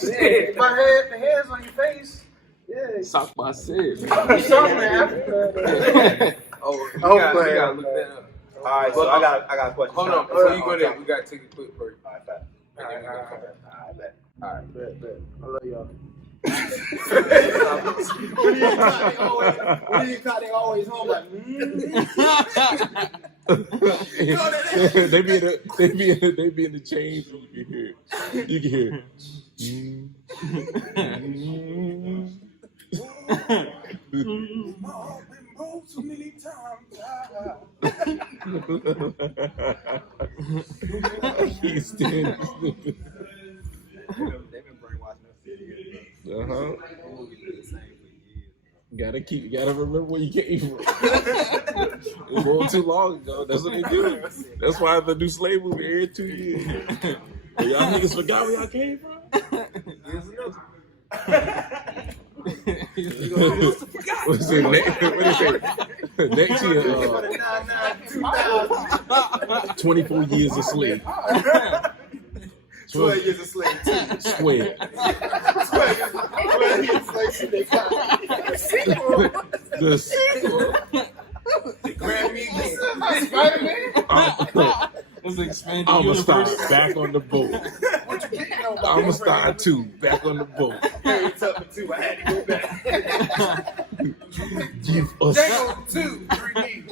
Shit. My head, the hairs on your face. Yeah. South by said. You saw me in Africa. Oh, we Oh, gotta go ahead. look that up. All right, so I got a question. Hold on, before you go there, we gotta take a quick break. All right, bet. And then we gonna come back. All right. Bet. I love y'all. When you caught, they always home like, they be in the chains. You can hear. He's standing. they've been brainwashing us. Gotta remember where you came from. It was too long ago. That's what they do. That's why the new slave movie every 2 years. Well, y'all niggas forgot where y'all came from? What's it? Next year, 24 years a slave. 12 years a slave, too. Swear. 12 years a slave, The sequel. It's expanded I'm gonna universe. start back on the boat. I'm gonna start too back on the boat. Harry Tubman, too. I had to go back. Give us. Django 2, 3D.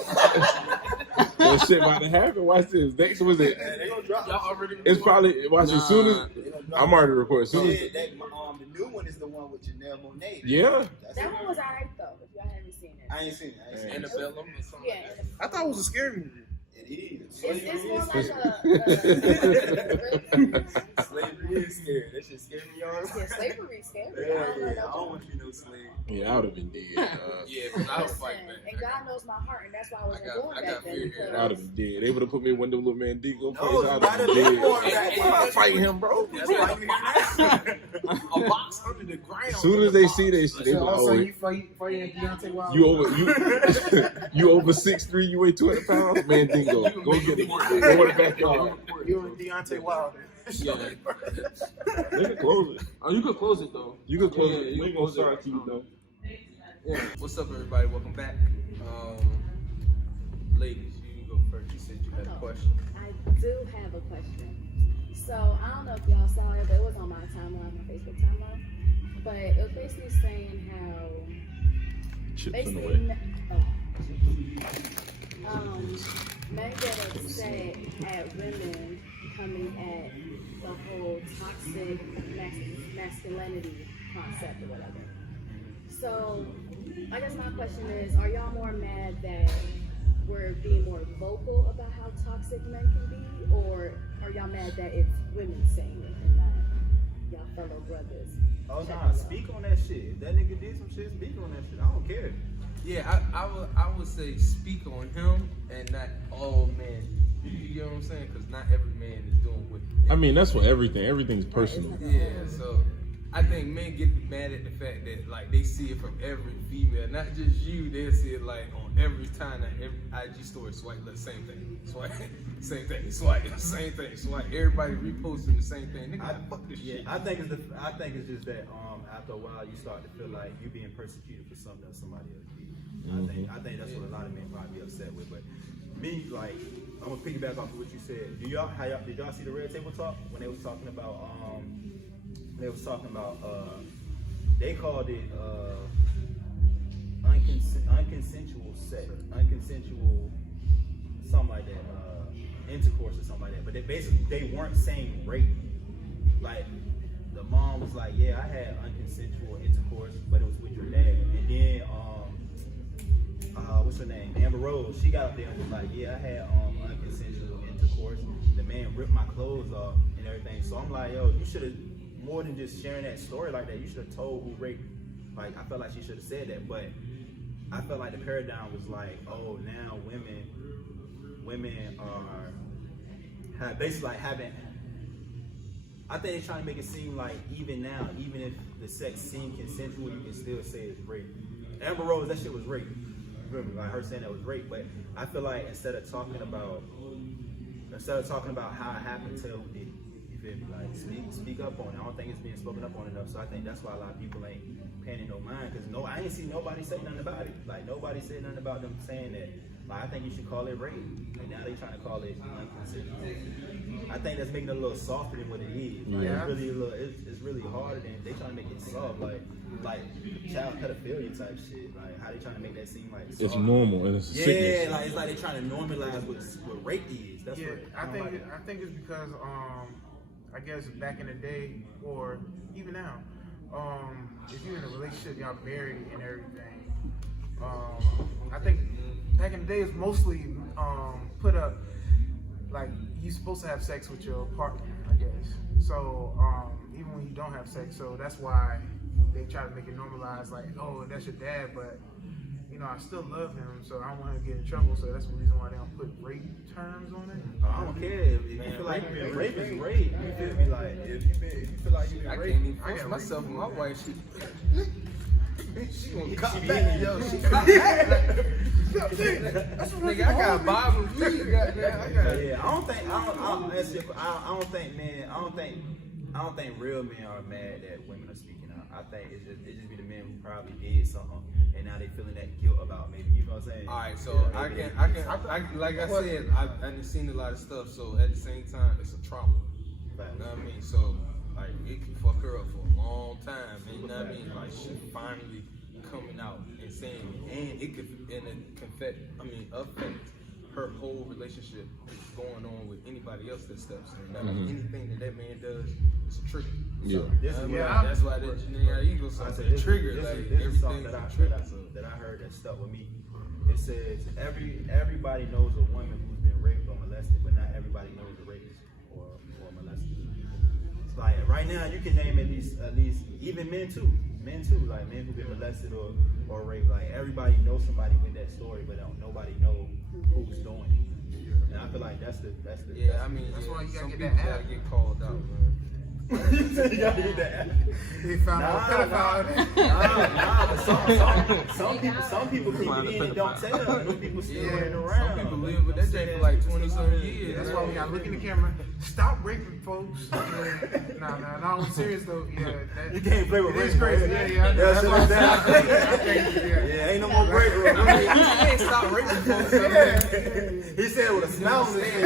That shit about to happen. Watch this. Next was it? They gonna drop. Y'all already It's probably watch as soon as I'm already recording. As soon as The new one is the one with Janelle Monáe. yeah. That one was alright though. If y'all haven't seen it. I ain't seen it. Annabelle or something. Yeah. I thought it was a scary movie. It is. It's more like Slavery is scary. That shit scared me, y'all. yeah, slavery is scary. Yeah, I don't want to be no slave. Yeah, I would have been dead. Yeah, but I was fighting back. And God knows my heart, and that's why I wasn't going I back got then. fear I would have been dead. They would have put me in one of them little Mandingo places. No, I'd not have at been dead. all. I'm not fighting him, bro. That's why you a box under the ground. As soon as they see that shit, they be So like, also oh, you fighting Deontay Wilder. you over 6'3", you weigh 200 pounds, Mandingo. Go get it. Go in the backyard. You and Deontay Wilder. Yeah. They can close it. Oh, you could close it though. You can close Yeah, it. you We can ain't gonna close start it. to you though. Yeah. What's up, everybody? Welcome back. Ladies, you can go first. You said you had a question. I do have a question. So I don't know if y'all saw it, but it was on my timeline, my Facebook timeline. But it was basically saying how Chips in the basically way. men get upset at women coming at the whole toxic masculinity concept or whatever. So, I guess my question is, are y'all more mad that we're being more vocal about how toxic men can be, or are y'all mad that it's women saying it and not y'all fellow brothers? Oh nah, speak on that shit. If that nigga did some shit, speak on that shit. I don't care. Yeah, I would say speak on him and not all men. You know what I'm saying? Because not every man is doing what. I mean, that's what everything. Everything's personal. Yeah, so I think men get mad at the fact that like they see it from every female, not just you. They see it like on every time, every IG story swipe, the same thing, swipe, same thing, swipe, same thing, swipe. Everybody reposting the same thing. Nigga, fuck this shit. I think it's just that after a while you start to feel like you're being persecuted for something that somebody else did. I think that's what a lot of men probably be upset with. But me, like, I'm gonna piggyback off of what you said. Did y'all see the Red Table Talk when they was talking about they called it unconsensual sex, unconsensual something like that, intercourse or something like that. But they weren't saying rape. Like the mom was like, yeah, I had unconsensual intercourse, but it was with your dad. And then what's her name? Amber Rose, she got up there and was like, yeah, I had unconsensual intercourse. The man ripped my clothes off and everything. So I'm like, yo, you should have, more than just sharing that story like that, you should have told who raped. Like, I felt like she should have said that, but I felt like the paradigm was like, oh, now women are basically like having. I think they're trying to make it seem like even now, even if the sex seemed consensual, you can still say it's rape. Amber Rose, that shit was rape. Remember, like her saying that was rape, but I feel like instead of talking about how it happened, tell who did it. You feel me? Like speak up on it. I don't think it's being spoken up on enough. So I think that's why a lot of people ain't paying it no mind, because I ain't see nobody say nothing about it. Like nobody said nothing about them saying that. Like I think you should call it rape. And now they trying to call it unconsensual. I think that's making it a little softer than what it is. Like, Yeah. It's really harder than they trying to make it soft. Like child pedophilia type shit. Like how they trying to make that seem like soft. It's normal and it's a sickness. Like it's like they trying to normalize what rape is. That's what I think it's because I guess back in the day or even now, if you're in a relationship, y'all married and everything. I think back in the day it's mostly put up like you're supposed to have sex with your partner, I guess. So even when you don't have sex, so that's why they try to make it normalized, like, oh, that's your dad, but you know, I still love him, so I don't want him to get in trouble. So that's the reason why they don't put rape terms on it. I don't care if you feel like rape is rape. You feel me? Like if you feel like you've been raped, can't even force myself with my wife. She gonna cut me. Yo, she nigga, I got a Bible. Yeah, I don't think real men are mad that women are speaking out. I think it just be the men who probably did something and now they feeling that guilt about maybe, you know what I'm saying? All right, so I can like I said, I've seen a lot of stuff. So at the same time, it's a trauma. You know what I mean? So like it can fuck her up for a long time. You know what I mean? Like she finally coming out and saying it, and it could affect her whole relationship going on with anybody else that steps in. Anything that man does is a trigger. Yeah. So, that's why that generic ego song said trigger. Like everything's a trigger. That I heard that stuck with me. It says everybody knows a woman who's been raped or molested, but not everybody knows a rapist or molested. It's like right now you can name at least even men too, like men who've been molested or raped. Like everybody knows somebody with that story, but nobody know who's doing it. And I feel like that's the that's why you gotta get that app. Get called out, man. You gotta get that app. He found out pedophile. But some people creep it in and don't tell. Some people still running around. Some people live with that day for like 20-some years. That's why we gotta look in the camera. Stop raping folks. Nah, I'm serious though. Yeah, you can't play with rape. It's crazy. Yeah. That's why yeah, ain't no more break room. I mean, you can't stop raping folks. He said it with a smile.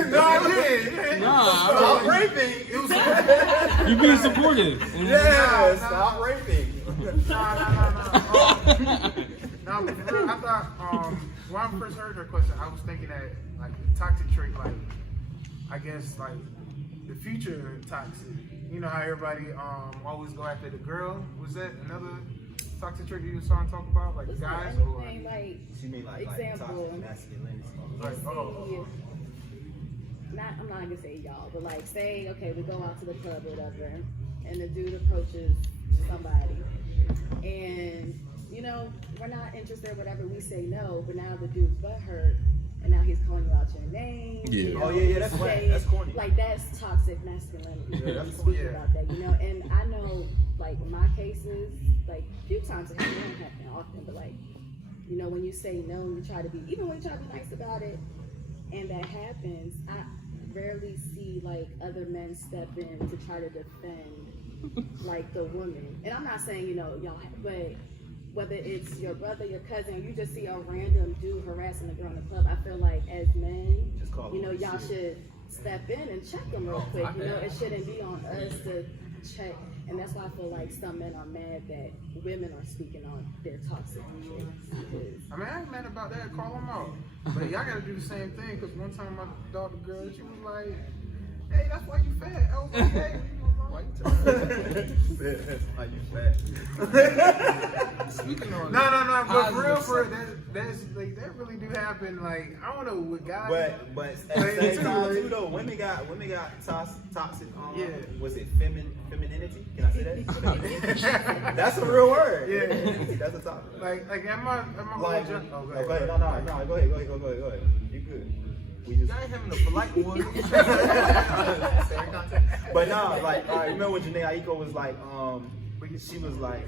No, I didn't. Stop raping. It was You being supportive. Yeah, stop raping. No, but for real, I thought when I first heard her question, I was thinking that like the toxic trait, like I guess like the future toxic. You know how everybody always go after the girl. Was that another toxic trait you was trying to talk about, like It's guys not or anything like She mean like example. toxic masculinity. like I'm not gonna say y'all, but like say, okay, we go out to the club or whatever, and the dude approaches somebody, and you know, we're not interested or whatever, we say no, but now the dude's butthurt, and now he's calling you out your name. Yeah. You know, Oh yeah, that's saying- that's corny. Like that's toxic masculinity. Yeah, that's Speak yeah. about that, you know. And I know, like in my cases, like a few times it hasn't happened often, but like, you know, when you say no and you try to be, even when you try to be nice about it, and that happens, I rarely see like other men step in to try to defend like the woman. And I'm not saying, you know, y'all, but whether it's your brother, your cousin, or you just see a random dude harassing a girl in the club, I feel like as men, Just call you know, them. y'all should step in and check them real quick. You know, it shouldn't be on us to check. And that's why I feel like some men are mad that women are speaking on their toxic traits. I mean, I ain't mad about that. Call them out. But y'all gotta do the same thing. Cause one time my daughter girl, she was like, "Hey, that's why you fat." I was like, "Hey, why you That's why you fat. Speaking on No. But for real, positive that's like that really do happen. Like I don't know what guys. But at the same time too though, women got toxic. Yeah. Was it femininity? Can I say that? That's a real word. Yeah. That's a topic. Like am I Like, go go ahead. ahead. No. Go ahead. You good. We just. Y'all ain't having a polite one. But no, like, all right, remember when Janae Aiko was like, she was like,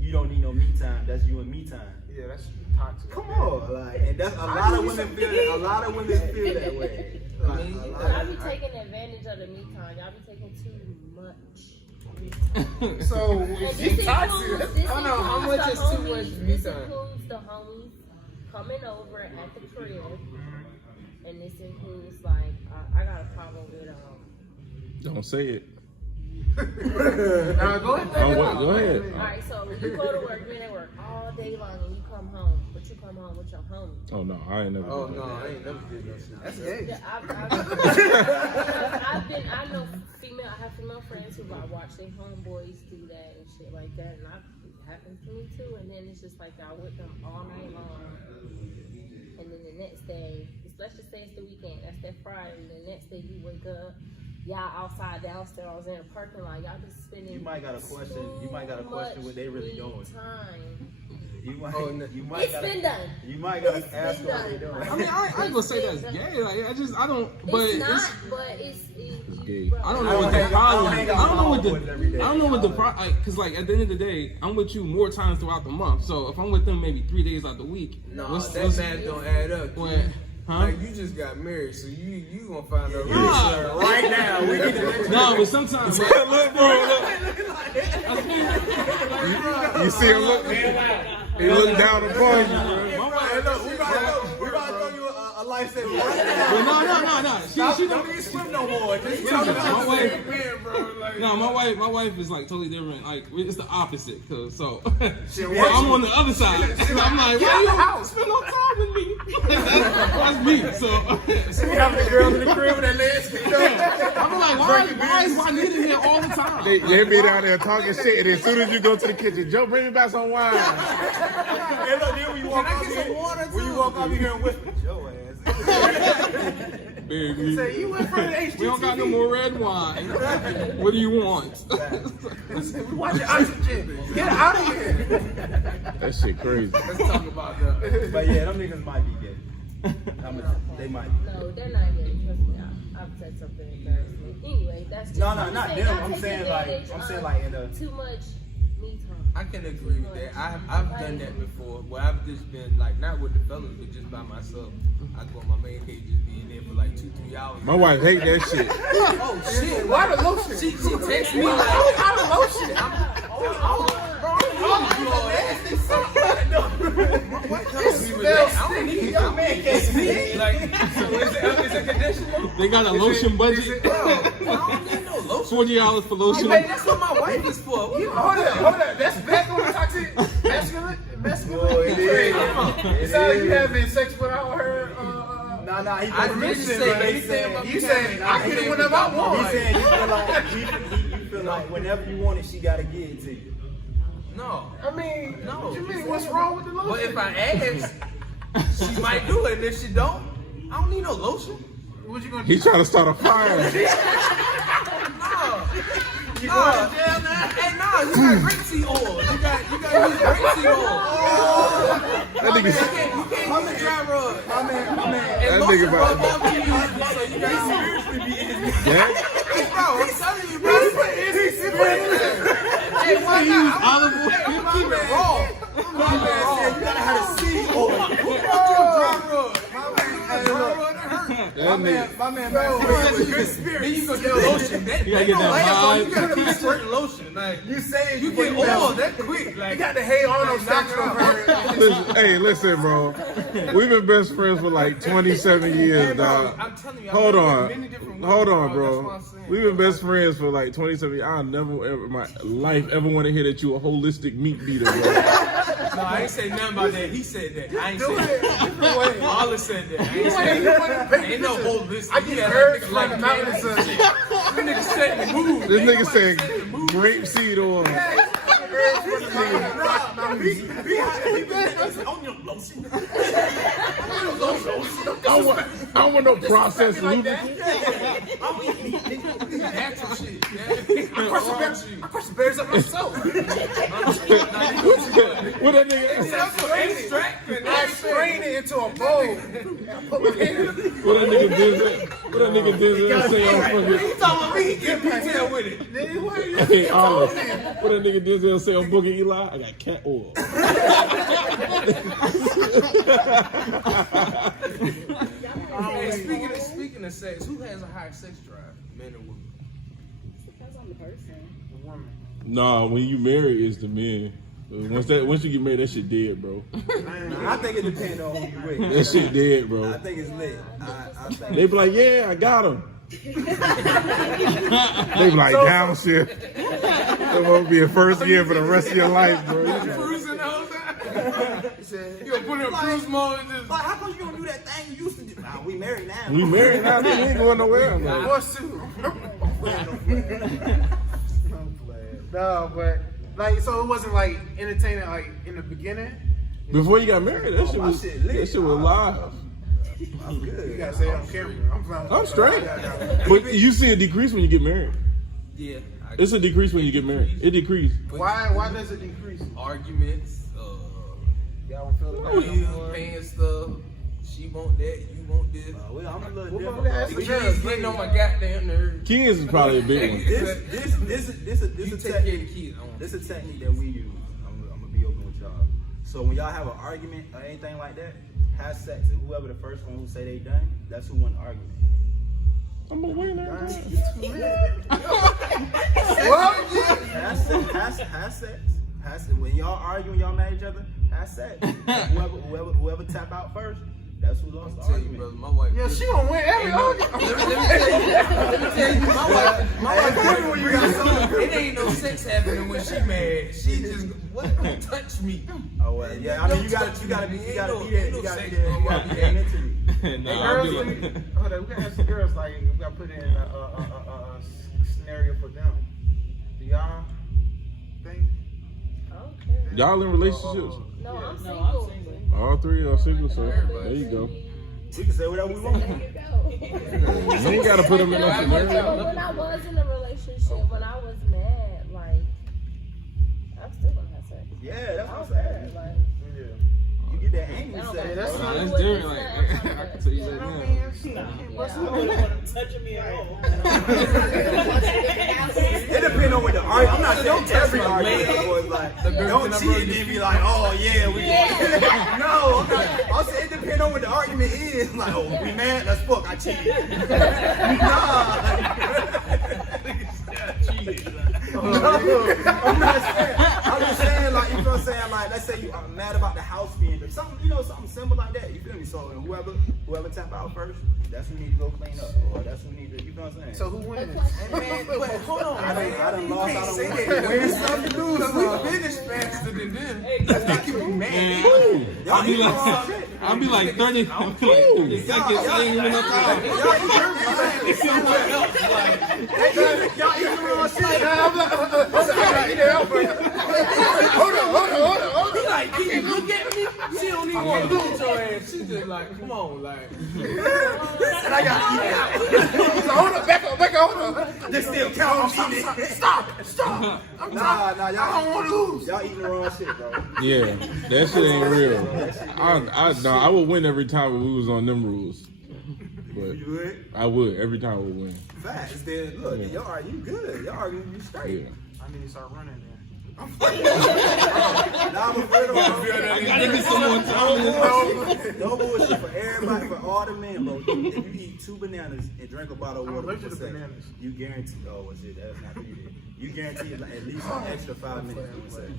you don't need no me time. That's you and me time. Yeah, that's toxic. Come on, like, and that's a lot of women feel that. A lot of women feel that way. Like, a lot Y'all of- be taking advantage of the me time. Y'all be taking too much. So And if this she toxic, includes, this I know, how includes much the is too homies, much me this time? includes the homies coming over at the crib, and this includes like I got a problem with Don't say it. Nah, go ahead. Go ahead. All right, so you go to work, you're at work all day long, and you come home, but you come home with your homie. Oh no, I ain't never. Oh done no, that. I ain't never did no shit. That's gay. Yeah, I know I have female friends who like watch their homeboys do that and shit like that, and it happens to me too. And then it's just like y'all with them all night long, and then the next day, let's just say it's the weekend, that's that Friday, and the next day you wake up, y'all outside downstairs in a parking lot, y'all just spending. You might got a question. You might got a question what they really doing. Time. You might. Oh, no. You might It's gotta, been done. You might gotta It's ask been them what they done. doing. I mean, I ain't gonna say that's gay. Like, I don't. But It's not, it's, but it's gay. bro. I don't know what the problem. I don't know what with every day. the. I don't know what the problem. Like, cause like at the end of the day, I'm with you more times throughout the month. So if I'm with them maybe 3 days out the week, No, what's that math don't add up. what? Huh? Like, you just got married, so you gonna find out Nah. right now. We need to No, but sometimes. Look, bro, you see him look? He look down upon you, bro. My wife, We about to throw you a life sentence. but no. She Don't don't. even swim no more. Just Yeah, talk about my wife. win, bro. Like, No, my wife is like totally different. Like it's the opposite. Cause so Shit, I'm on the other side. I'm like, why you don't spend no time with me? That's me. So We have the girl in the crib with that legs. I'm like, why is Juanita here all the time? They be down there talking shit, and as soon as you go to the kitchen, Joe, bring me back some wine. Hey, look, then when you walk out here, when you walk out here and whisper, Joe ass. Baby, Say you went from the HGTV. we don't got no more red wine. What do you want? We watching Oxygen. Get out of here. That shit crazy. let's talk about that. But yeah, them niggas might be gay. They might be. No, they're not gay. Trust me, I've said something embarrassing. Anyway, that's just. No, I'm not saying, them. y'all I'm take saying advantage like of in a. too much me time. I can agree with that. I've done that before, where I've just been like, not with the fellas, but just by myself. I go on my main page, just be in there for like 2-3 hours. My wife hate that shit. Oh shit! Why the lotion? She texts me like, Why the lotion? Young man can't see. like, so is it conditional? They got a lotion budget. I don't need no lotion. $40 for lotion. Hey, that's what my wife is for. Hold up. That's back on toxic masculine. Oh, it is. So you having sex without her? Nah, he I wasn't didn't mentioning, say but he anything said, about You said I get it whenever I want. he said you feel like whenever you want it, she gotta give it to you. No. I mean, No. what you mean? What's wrong with the lotion? But if I ask, she might do it. And if she don't, I don't need no lotion. What you gonna do? He's trying to start a fire. No. You going to jail now? Hey, no, you got grapeseed oil. You got use grapeseed oil. That nigga, You can't use dry rub. My man. And that lotion nigga rub about. off to you. So you got seriously be in this. Yeah? Bro, I'm telling you, bro. Hey, why not? Keep it raw. My man said you gotta have a seed oil. Dry rub. That nigga. My man, such a good spirit. Then you go get lotion. That, You gotta get that You vibe. gotta be squirting lotion. Like, You say you get oil that quick. Like, You got the Hey Arnold section over here. Listen, hey, listen, bro. We've been best friends for like 27 years, dog. I'm telling you, Hold I've on. been many different Hold ways, on, That's what bro. I'm saying. We've been best friends for like 27 years. I'll never ever in my life ever want to hear that you a holistic meat beater, bro. No, I ain't say nothing about that. He said that. I ain't say that. All said that. I ain't say that. Ain't no whole list. I get herbs from the mountains. This nigga said the move. This nigga said grapeseed oil. I don't want no processed lubricant. Natural shit, man. I crush the berries up myself. What that nigga? Extract and I strain it into a bowl. What that nigga did? What that nigga did? Say on fucking. he talking about me, he get detail with it. Hey, Olive. What that nigga did? Say on Boogie Eli. I got cat oil. Hey, speaking of sex, who has a higher sex drive, men or women? Depends on the person. Nah, when you marry, it's the men. Once you get married, that shit dead, bro. I think it depends on who you with. That shit dead, bro. I think it's lit. I think They be like, yeah, I got him. They be like, downshift. That won't be a first year for the rest of your life, bro. Cruising the whole time. You gonna put in a cruise mode and just. like, how come you don't do that thing you used to do? Nah, we married now. We married now, we ain't going nowhere. Man. What's two? No, but like, so it wasn't like entertaining like in the beginning. Before you got married, that shit was live. I'm good. You gotta say it on camera. I'm straight. But you see a decrease when you get married. Yeah. It's a decrease when you get married. It decreased. Why does it decrease? Arguments. Y'all don't feel Bills, paying stuff. She want that. You want this. Well, I'm a little What different. about that? The kids getting on my goddamn nerves. Kids is probably a big one. This You is a take care of the technique. kids. This is a technique that we use. I'm gonna be open with y'all. So when y'all have an argument or anything like that, have sex, and whoever the first one who say they done, that's who won the argument. I'm gonna win that. Have sex. When y'all argue, when y'all mad at each other, have sex. whoever tap out first, that's who lost the Tell you, argument. brother, my wife. Yeah, she gonna win every argument. Let me tell you, my wife, it ain't no sex happening when she mad. She just, what? Touch me. Oh well, yeah. I mean, you gotta be there. You gotta be there mentally. Nah, I'll be Girls, like, hold on, we gotta ask the girls like we gotta put in a scenario for them. Do y'all think? Okay. Y'all in relationships? No, I'm No, single. I'm single. All three are single, so there you go. We can say whatever we want. There you go. You ain't gotta put them in that scenario. But when I was in a relationship, when I was mad, like, I'm still gonna have sex. Yeah, that's I what I'm don't care. saying. Like, You get that angry that don't sex. matter. that's What not- it that's was, different. it's Like, not- I can tell you that I now. mean, Touching me at all. It depends on what the argument. I'm not saying every argument was like, don't cheat and then be like, oh yeah, we No, I'm not. I'll say it depends on what the argument is. Like, oh, we mad? Let's fuck. I cheated. I'm not saying. I'm just saying, like, you know what I'm saying? Like, let's say you are mad about the house being there. Something, something simple like that. You feel me? So whoever tap out first, that's who need to go clean up, or that's who need to. You know what I'm saying? so who wins? Man, but hold on, I done lost. I don't win. Win something to lose. We finished faster than them. That's making me mad. I'll be like 30. I'll be like 30 seconds. I ain't even enough time. Y'all even know what I'm saying? I'm not, want to lose your ass. She's just like, come on, like. And I got hold up, back up, hold up. They still count on me. Stop. Nah, I don't want to lose. Y'all eating the wrong shit, bro. Yeah, that shit ain't real. I would win every time we was on them rules. But You would? I would every time we would win. Facts. Then look, y'all are you good. Y'all are you straight. Yeah. I need to start running there. Nah, I'm afraid of I gotta get some more time. No bullshit for everybody, for all the men, bro. If you eat 2 bananas and drink a bottle of I'm water allergic to before sex, bananas. you guarantee. Oh, well, shit, that's not you. You guarantee like, at least an extra 5 minutes doing sex.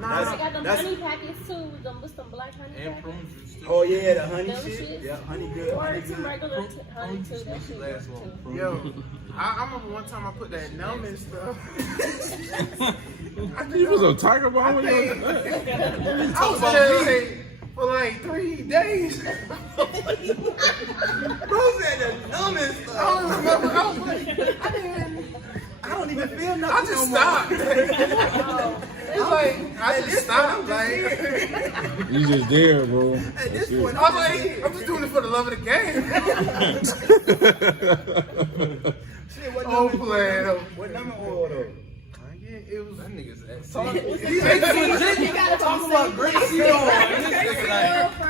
I got them honey packets too, with some black honey packets. Oh yeah, the honey Them shit. shits. Yeah, honey good. Or Honey some good. regular honey too, that shit good too. Yo, I remember one time I put that numbing stuff. You was a tiger bomb when you was I was there for like 3 days. Bro said the numbing stuff. I don't remember. I don't even feel nothing. I just stopped. It's like I just stopped. Like You just there, bro. At this point, I was like, I'm just doing it for the love of the game. shit, what Oh, number? play. What number oil though? Yeah, it was. That nigga's ass. You gotta Talking about great CEO.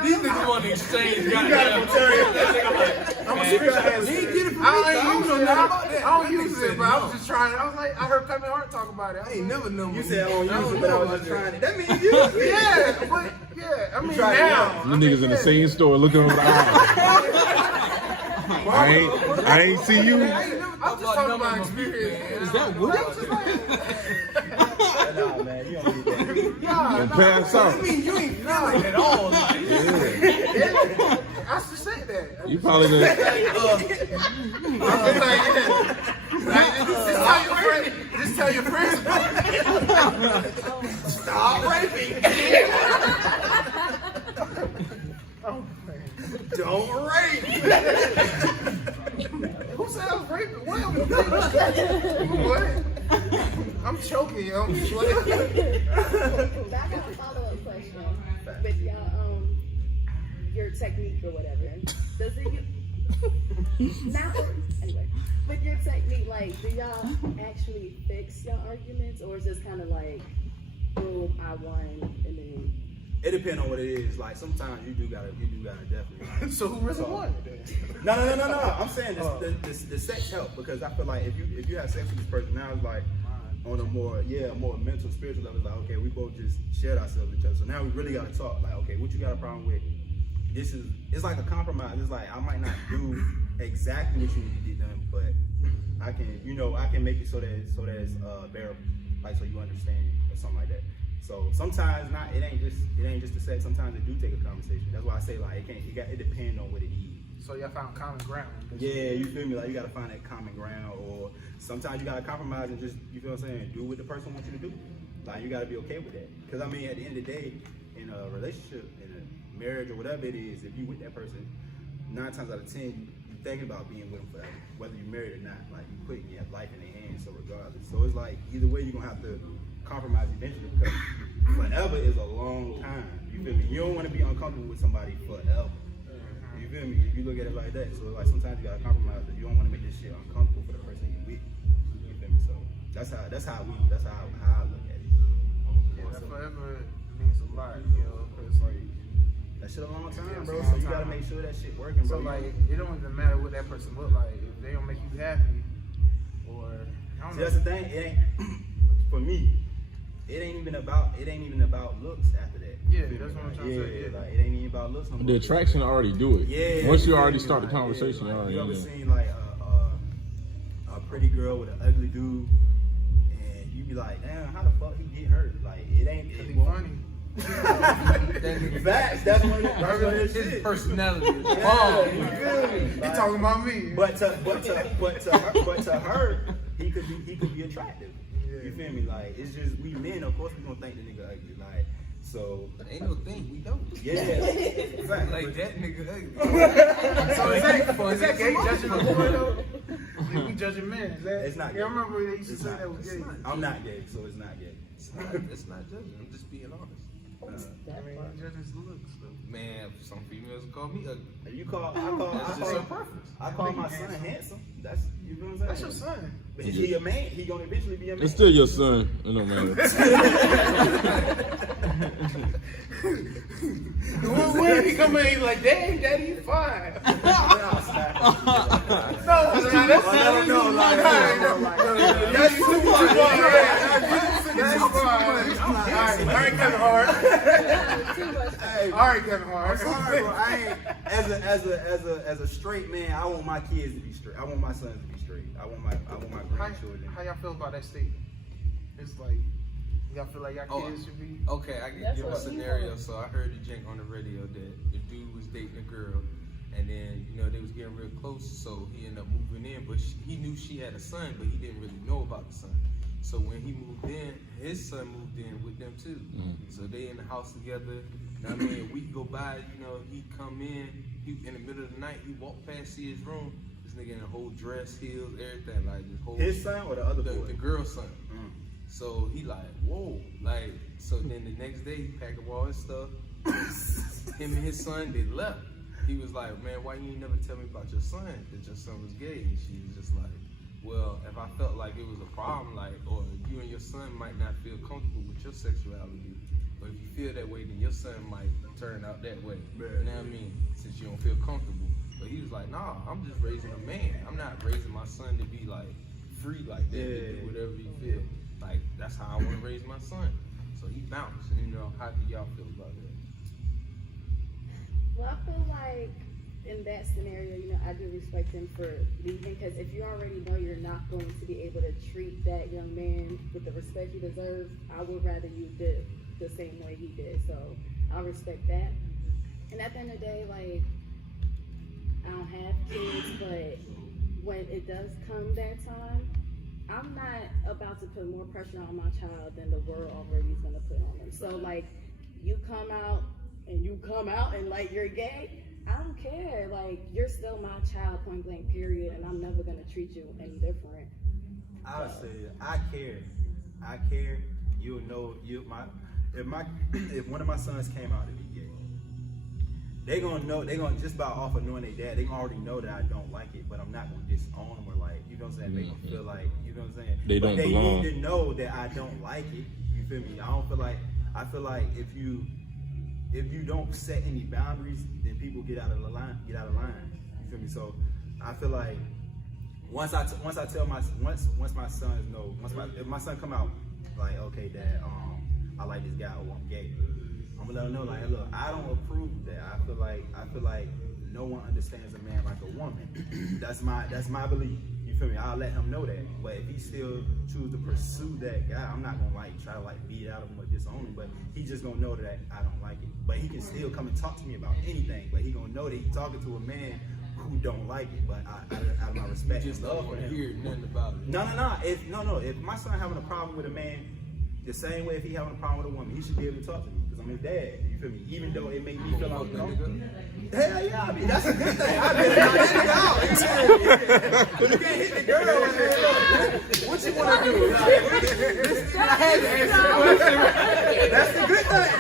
These niggas want to exchange. You gotta go tell you. I'm I don't use it, but I was just trying. I was like, I heard Kevin Hart talk about it. I ain't never known. You said I don't use it, but I was just trying it. That means you. Yeah, but yeah, I mean tried it now. You niggas in the same store looking over the aisle. I ain't see you. I'm just talking about experience. Is that what? Nah, man, you don't need that. And pass out. I mean, you ain't feeling at all. Like, I should say that. You probably done. Just tell your friends. Stop raping. Don't rape. Who said I was raping? What? I'm choking, yo. But I got a follow-up question. With y'all, your technique or whatever, does it now? Anyway, with your technique, like, do y'all actually fix your arguments, or is this kind of like, boom, I won, and then? It depends on what it is. Like sometimes you do gotta definitely. So who really won? No. I'm saying the sex help because I feel like if you have sex with this person now, it's like on a more mental, spiritual level. It's like okay, we both just shared ourselves with each other. So now we really gotta talk. Like okay, what you got a problem with? It's like a compromise. It's like I might not do exactly what you need to get done, but I can make it so that it's bearable, like so you understand or something like that. So sometimes it ain't just the sex. Sometimes it do take a conversation. That's why I say like it depends on what it is. So y'all found common ground. Yeah, you feel me? Like you gotta find that common ground, or sometimes you gotta compromise and just you feel what I'm saying, do what the person wants you to do. Like you gotta be okay with that. Because I mean, at the end of the day, in a relationship, in a marriage or whatever it is, if you with that person, 9 times out of 10, you thinking about being with them forever, whether you're married or not. Like you putting your life in their hands, so regardless. So it's like either way, you're gonna have to compromise eventually because forever is a long time. You feel me? You don't want to be uncomfortable with somebody forever. You feel me? If you look at it like that, so like sometimes you gotta compromise. But you don't want to make this shit uncomfortable for the person you with. You feel me? So that's how I look at it. Yeah, that forever means a lot, yo. Cause like that shit a long time, bro. So you gotta make sure that shit working, bro. So like it don't even matter what that person look like. If they don't make you happy, or I don't know. That's the thing. It ain't for me. It ain't even about looks after that. Yeah, that's what I'm trying to say. Yeah. Like it ain't even about looks no more. The attraction already do it. Yeah. Once you already start the conversation, you you already ever know. seen like a pretty girl with an ugly dude, and you be like, damn, how the fuck he get hurt? Like it ain't funny. Facts. That's one of his His personality is Yeah, bomb. you feel me? He talking about me. But to her, he could be attractive. You feel me? Like it's just we men, of course we gonna think the nigga ugly. Like so. But ain't no thing we don't. Yeah. Fact. Like that nigga ugly. So is that gay judging a boy though? If we judging men, is that? It's not Yeah, I gay. remember they used to It's say not. that was gay. I'm not gay, so it's not gay. It's not judging. I'm just being honest. Just his looks. Man, some females call me ugly. I call my son handsome. That's, you know what I'm saying? That's your son. But is he a man? He gonna eventually be a man. It's still your son. It don't matter. When he come in, he's like, dang, daddy, you fine. That's too much. All right, Kevin Hart. All right, Kevin Hart. I'm sorry, bro. I ain't as a straight man. I want my kids to be straight. I want my sons to be straight. I want my grandchildren. How y'all feel about that statement? It's like, y'all feel like y'all kids should be. Okay, I can give a scenario. So I heard the jank on the radio that the dude was dating a girl, and then they was getting real close. So he ended up moving in, but he knew she had a son, but he didn't really know about the son. So when he moved in, his son moved in with them too. So they in the house together. Now, I mean, a week go by, he come in the middle of the night, he walked past, see his room. This nigga in a whole dress, heels, everything, like this whole. His son or the other boy? The girl's son. So he like, whoa, like. So then the next day, he packed up all his stuff. Him and his son, they left. He was like, man, why you never tell me about your son? That your son was gay? And she was just like, well, if I felt like it was a problem, like, or you and your son might not feel comfortable with your sexuality, but if you feel that way, then your son might turn out that way. You know what I mean? Since you don't feel comfortable. But he was like, nah, I'm just raising a man. I'm not raising my son to be like free like that, to do whatever he feel. Like, that's how I want to raise my son. So he bounced. And how do y'all feel about that? Well, I feel like in that scenario, I do respect him for leaving, because if you already know you're not going to be able to treat that young man with the respect he deserves, I would rather you did the same way he did. So I respect that. And at the end of the day, like, I don't have kids, but when it does come that time, I'm not about to put more pressure on my child than the world already is going to put on them. So, like, you come out and like you're gay, I don't care. Like, you're still my child, point blank, period, and I'm never gonna treat you any different. I would say I care. You'll know if one of my sons came out to be gay, they gonna just by off of knowing their dad, they gonna already know that I don't like it, but I'm not gonna disown them or like, you know what I'm saying? They gonna feel like, you know what I'm saying? They belong. Need to know that I don't like it. You feel me? I feel like if you don't set any boundaries, then people get out of line. You feel me? So I feel like once my sons know, if my son come out like, okay, dad, I like this guy, or I'm gay, I'm gonna let him know, like, hey, look, I don't approve of that. I feel like no one understands a man like a woman. That's my belief. You feel me? I'll let him know that. But if he still choose to pursue that guy, I'm not gonna try to beat out of him or disown him. But he just gonna know that I don't like it. But he can still come and talk to me about anything. But he gonna know that he's talking to a man who don't like it. But out of my respect and love for him. Hear nothing about it. No. If my son having a problem with a man, the same way if he having a problem with a woman, he should be able to talk to me. Because I'm his dad. You feel me? Even though it make me feel uncomfortable. Hell yeah, I mean, that's a good thing. I mean, but you can't hit the girl. What you want to do? That's the good thing.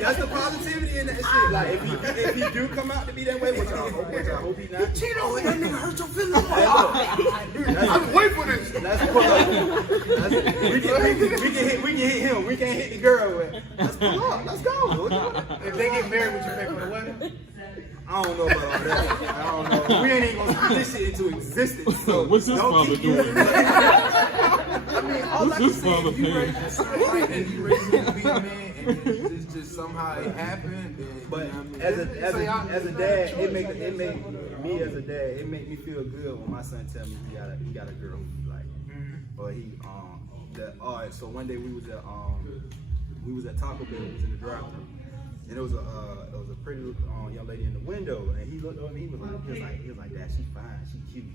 That's the positivity in that shit. Like, if he do come out to be that way, which I hope he not. You cheat on that nigga, hurt your feelings. I'm waiting for this. We can hit him. We can't hit the girl. Let's pull up. Let's go. If they get married, would you pay for the wedding? I don't know about all that. I don't know. We ain't even gonna put this shit into existence. So what's this father doing? I mean, all what's this father paying? And you raised him to be a man, and it's just somehow it happened. And, but as a dad, it make me feel good when my son tell me he got a girl or he alright. So one day we was at Taco Bell. We was in the drive-thru. And it was a pretty young lady in the window, and he looked over me. He was like, "Dad, she's fine, she's cute."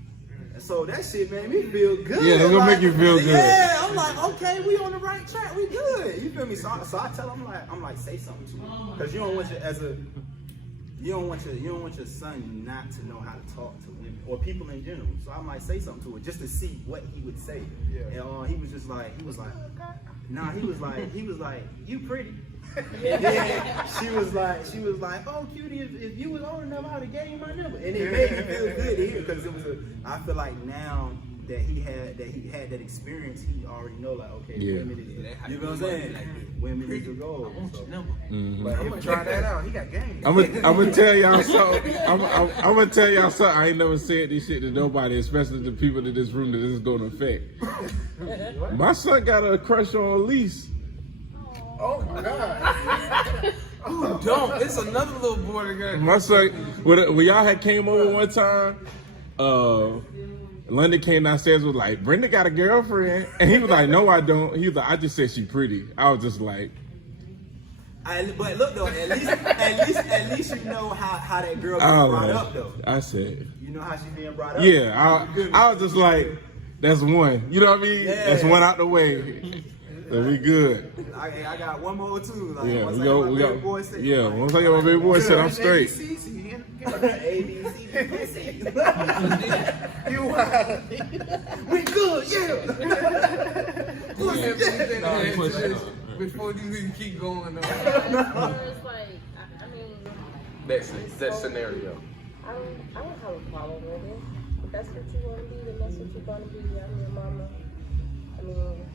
And so that shit made me feel good. Yeah, that's gonna make you feel good. Yeah, I'm like, okay, we on the right track, we good. You feel me? So I tell him, I'm like, say something to him, because you don't want you don't want your son not to know how to talk to women or people in general. So I might say something to her just to see what he would say. Yeah. And he was like, you pretty. And then she was like, oh cutie, if you was old enough, I would have gave you my number. And it made me feel good to hear because it was I feel like now that he had that experience, he already know like, okay, women is, you know what I'm saying? Women is the goal. I want your number. Mm-hmm. But I'm gonna try that out. He got game. I'm gonna tell y'all something. I'm gonna tell y'all something. I ain't never said this shit to nobody, especially the people in this room that this is gonna affect. My son got a crush on Elise. Oh my God. Who don't? It's another little boy that got. My son, when y'all had came over one time, London came downstairs was like, Brenda got a girlfriend, and he was like, no, I don't. He was like, I just said she pretty. I was just like. But look though, at least you know how that girl got brought up though. I said. You know how she being brought up. Yeah, I was just like, that's one. You know what I mean? Yeah. That's one out the way. So we good. I got one more too. Like, yeah, once we go. Once I get my baby boy said, I'm straight. We good, Before you even keep going. It's like, I mean, that scenario. I don't have a problem with it. If that's what you want to be, then that's what you're going to be. I'm your mama. I mean,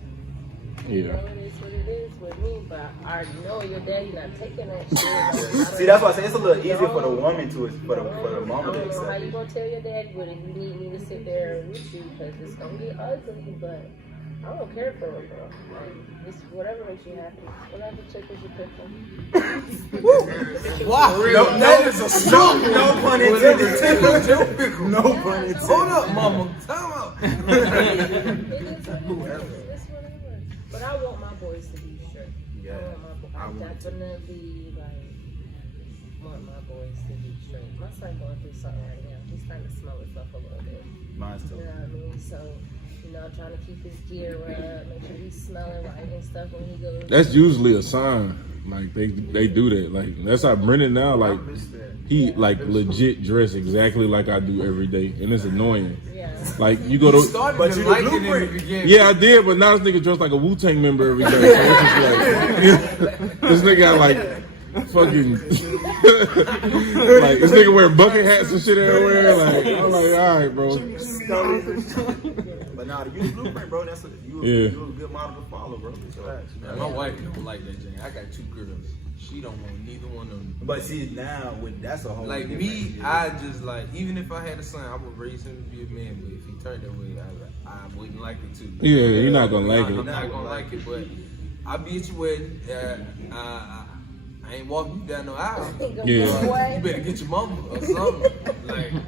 you know, it is what it is with me, but I already know your daddy not taking that shit. See, that's why I say it's a little easier for the woman to, for the mama to I don't know how accept you it. gonna tell your daddy, but if you need me to sit there with you, because it's gonna get ugly, but I don't care for it, bro. Like, it's whatever makes you happy. Whatever chickens you pick them. Wow. That is a strong. No pun intended. No pun intended. Hold up, mama. Time out. It is what it is. It's whatever. But I want my boys to be straight. Yeah. I'm definitely want my boys to be straight. My son going through something right now. He's starting to smell himself a little bit. Mine's too. You know what I mean? So, trying to keep his gear up, make sure he's smelling right and stuff when he goes. That's usually a sign. Like they do that. Like that's how Brendan now. Like he like legit dress exactly like I do every day, and it's annoying. Yeah. Like you go to. But you like it in the beginning. Yeah, I did, but now this nigga dressed like a Wu-Tang member every day. So it's just like this nigga got like fucking like this nigga wearing bucket hats and shit everywhere. Like I'm like, all right, bro. But nah, you the blueprint, bro. That's you a good model to follow, bro. My wife don't like that, Jane. I got 2 girls. She don't want neither one of them. But see, now that's a whole. Like me, I just like even if I had a son, I would raise him to be a man. But if he turned that way, I wouldn't like it too. Yeah, you're not gonna like it. I'm not gonna like it, but I'll be at your wedding. I ain't walking you down no aisle. Yeah. You better get your mama or something. Like, you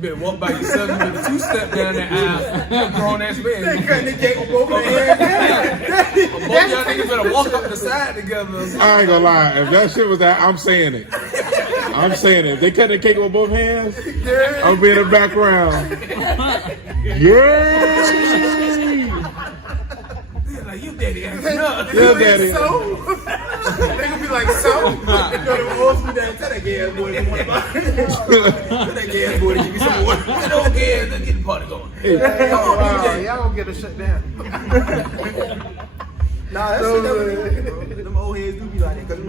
better walk by yourself. You better 2-step down that aisle. You're a grown ass man. They cut the cake with both hands. Both y'all niggas better walk up the side together. I ain't gonna lie. If that shit was that, I'm saying it. I'm saying it. If they cut the cake with both hands, I'll be in the background. Yeah. Like, you daddy acting up. Your daddy. They gonna be like, so? You know, the old school dad, tell that gay ass boy to want to buy. Tell that gay ass boy to give me some water. Get over here. Let's get the party going. Y'all gonna get a shut down. Nah, that's shit. Them old heads do be like that. Cause I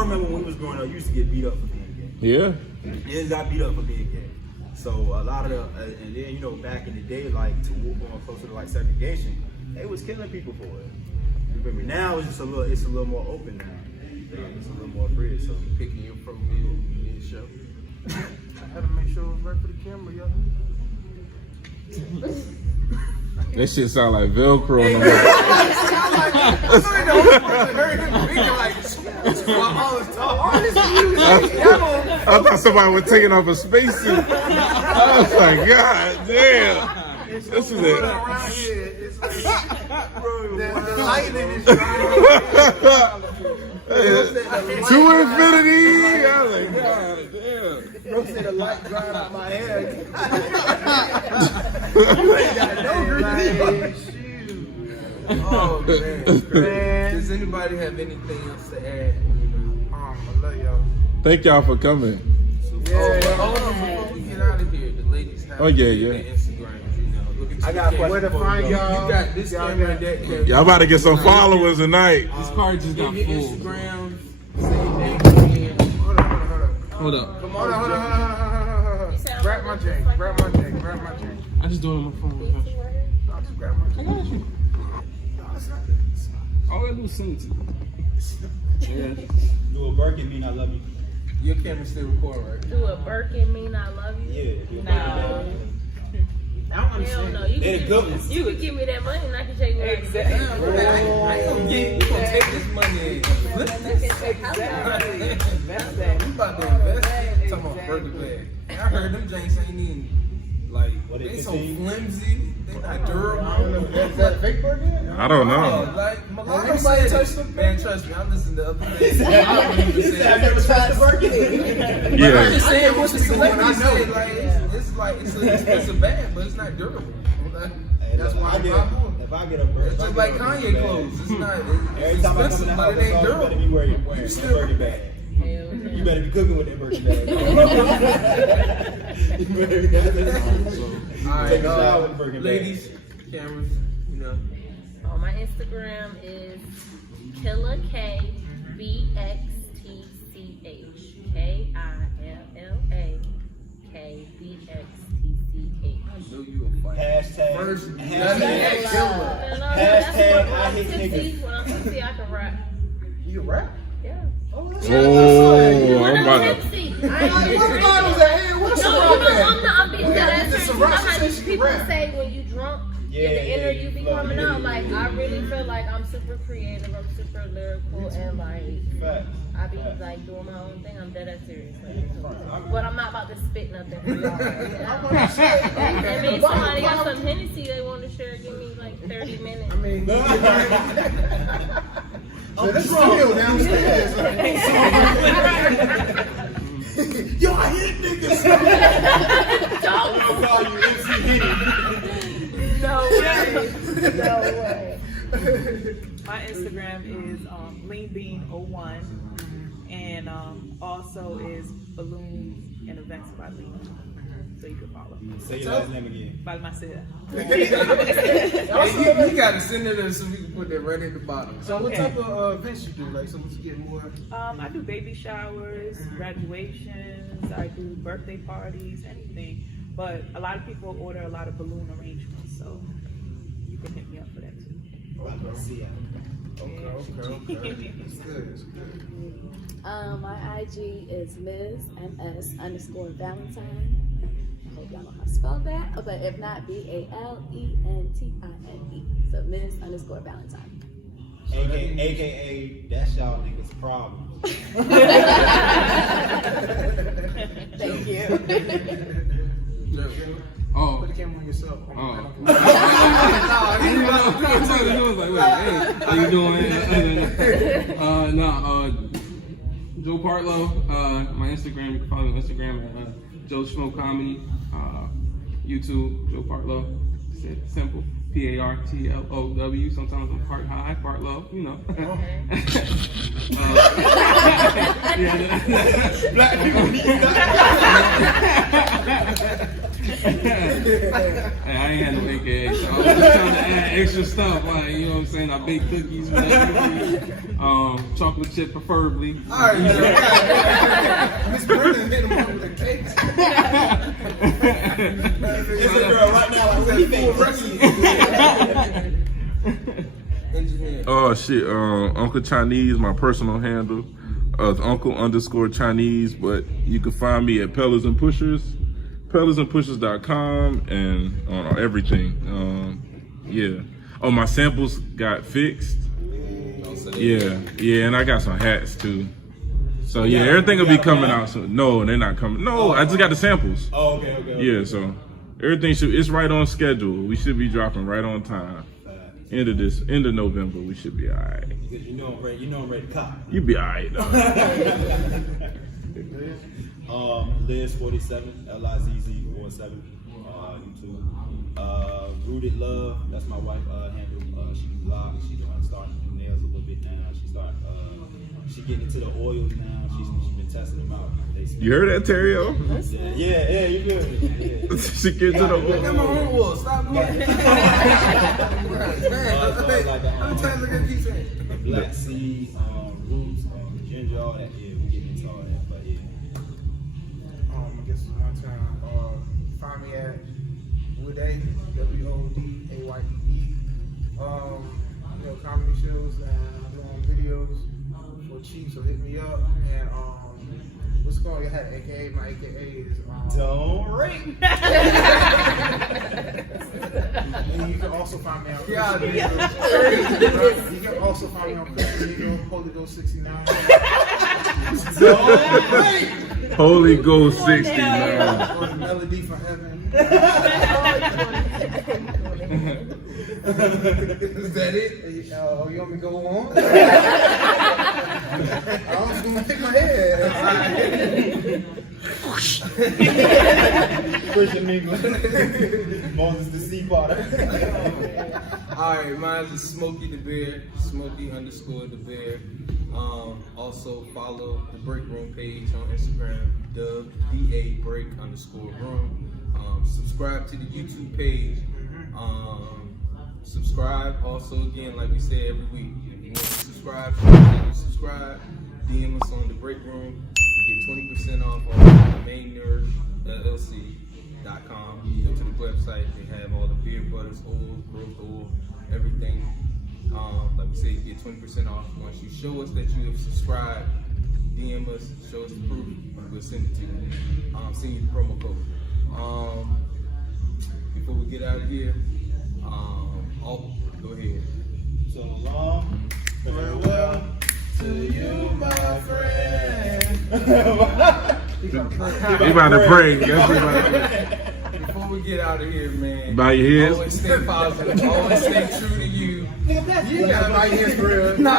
remember when we was growing up, you used to get beat up for being gay. Yeah. Niggas got beat up for being gay. So a lot of and then back in the day, like to walk on closer to like segregation, they was killing people for it. You remember now it's a little more open now. It's a little more free. So Picking you from me show. I had to make sure it was right for the camera, yo. That shit sound like Velcro. I thought somebody was taking off a spacesuit. I was like, God damn. This is it. Around here, it's like, the lightning is To infinity. I was like, God damn. bro said the light drying out my hair. Oh man. Does anybody have anything else to add? I love y'all. Thank y'all for coming. Hold on, before we get out of here, the ladies have Oh, yeah. their Instagrams, you know. Look at I got a question for y'all. You got this camera and that camera. Y'all about to get some followers tonight. This card just got Give your full. Instagram. Say Hold up. Hold on. Grab my drink. I just do it on my phone. Grab my I got you. All I do is send it to you. Yeah. Do a Birkin mean I love you? Your camera still recording, right? Do a Birkin mean I love you? Yeah. Do a No. I don't Hell understand. no. You They're the good can ones. you could give me that money and I can show you what Exactly. I ain't gonna take this money in. That's that. You about to invest? Talking about burger bag. I heard them drinks ain't even like What, they so 15? flimsy. They not durable. Is that a fake burger? I don't know. Like Malaka Anybody said, touch them? man, trust me, I'm listening to other things. I've never tried the Birkin. I'm Yeah. just saying what's the One I I know. know. Like it's like it's an expensive bag, but it's not durable. Like, That's why if I get a Birkin. it's just like Kanye clothes. It's not. Every time I come in the house, but it ain't you better durable. be wearing that Birkin bag. You better be cooking with that Birkin bag. You better be All right, take a shower with the Birkin bag. ladies, cameras, you know. Oh, my Instagram is Killa K BXTCH KILLAKBXTCH. I knew you were funny. Hashtag. First, Hashtag. Hashtag I hate niggas. When I'm 60, I can rap. You can rap? Yeah. Oh, I'm about to. What bottles at here? What's No, the you know, I'm being We gotta dead get this serious. You know Ciroc how so these she can people rap. say when you drunk, Yeah, the inner you be yeah, coming yeah, out. yeah, Like, yeah. I really feel like I'm super creative, I'm super lyrical, and like, Fact. I be like doing my own thing. I'm dead ass serious. Like, but I'm not about to spit nothing for y'all. And maybe somebody got some Hennessy they want to share. Give me like 30 minutes. I mean, let's still downstairs. Yo, I hit niggas. I'll call you MC Henny. No way. My Instagram is leanbean01 and also is balloons and events by Lina. So you can follow. Say your last name again. By myself. Hey, you gotta send it in so we can put that right at the bottom. So what type of events you do? Like, so you get more? I do baby showers, graduations, I do birthday parties, anything. But a lot of people order a lot of balloon arrangements, so you can hit me up for that too. Okay. It's good. My IG is Ms.MS_Valentine. I hope y'all know how to spell that, but if not, BALENTINE. So Ms._Valentine. AKA, that's y'all niggas' problem. Thank you. Oh. Put the camera on yourself. Oh. How you doing? Joe Partlow. My Instagram, you can follow me on Instagram at Joe Schmo Comedy. YouTube, Joe Partlow. Simple. Partlow. Sometimes I'm part high, part low, you know. Black people need Hey, I ain't had no AKA, so I was just trying to add extra stuff, like, you know what I'm saying? I bake cookies, chocolate chip preferably. All right, Miss Brennan hit him up with the cakes. It's a girl right now. Like, what do you Engineer. Oh shit, Uncle Chinese, my personal handle. Uncle_Chinese, but you can find me at Pellers and Pushers, pellersandpushers.com, and on everything. Yeah. Oh, my samples got fixed. Yeah, and I got some hats too. So yeah, everything will be coming out soon. No, they're not coming. No, I just got the samples. Oh, okay. Yeah, so everything it's right on schedule. We should be dropping right on time. End of November, we should be all right. Because you know I'm ready to cop. You be all right, though. Liz47, LIZZ47, YouTube. Rooted Love, that's my wife handle. She do vlogs. She's starting to do nails a little bit now. She getting into the oils now. She's been testing them out. You heard that, Terrio? Yeah, you good. Yeah. She get to the Look at my own wool. Stop looking. I'm trying to look at these things. Black seed, roots, ginger, all that. Yeah, we getting into all that. But yeah. I guess it's my turn. Find me at Woodayee, WODAYEE. Comedy shows and I'm doing videos for cheap, so hit me up. And what's going on? AKA, my AKA is Don't ring. And you can also find me on Christian Eagle. You can also find me on Christian Eagle, Holy Ghost 69. Don't ring. Holy Ghost 69. Or the Melody from Heaven. Is that it? You want me to go on? I was going to pick my head. Christian English. Moses the Sea Potter. Alright, mine's is Smokey the Bear, Smokey_the Bear. Also follow the Break Room page on Instagram, DA Break_room. Subscribe to the YouTube page. Subscribe also again, like we said every week. If you want to subscribe, DM us on the Break Room. You get 20% off on mainnourishllc.com. You go to the website, they have all the beard butters, oil, growth oil, everything. Like we said, you get 20% off once you show us that you have subscribed. DM us, show us the proof, and we'll send it to you. Send you the promo code. Before we get out of here, go ahead. So long, farewell to you, my friend. He about to pray. Before we get out of here, man, Bow your heads. always stay positive, always stay true to you. You gotta buy your for real. No.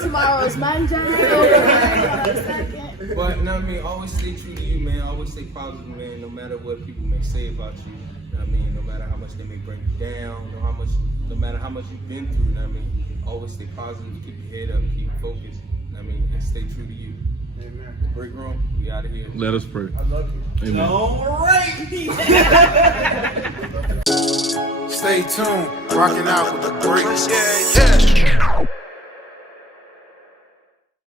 Tomorrow's Monday. But no, I mean, always stay true to you, man. Always stay positive, man. No matter what people may say about you. I mean, no matter how much they may bring you down, no matter how much you've been through. I mean, always stay positive, keep your head up, keep focused. I mean, and stay true to you. Amen. Break Room, we out of here. Let us pray. I love you. Amen. Stay tuned, rocking out with the breaks. Yeah.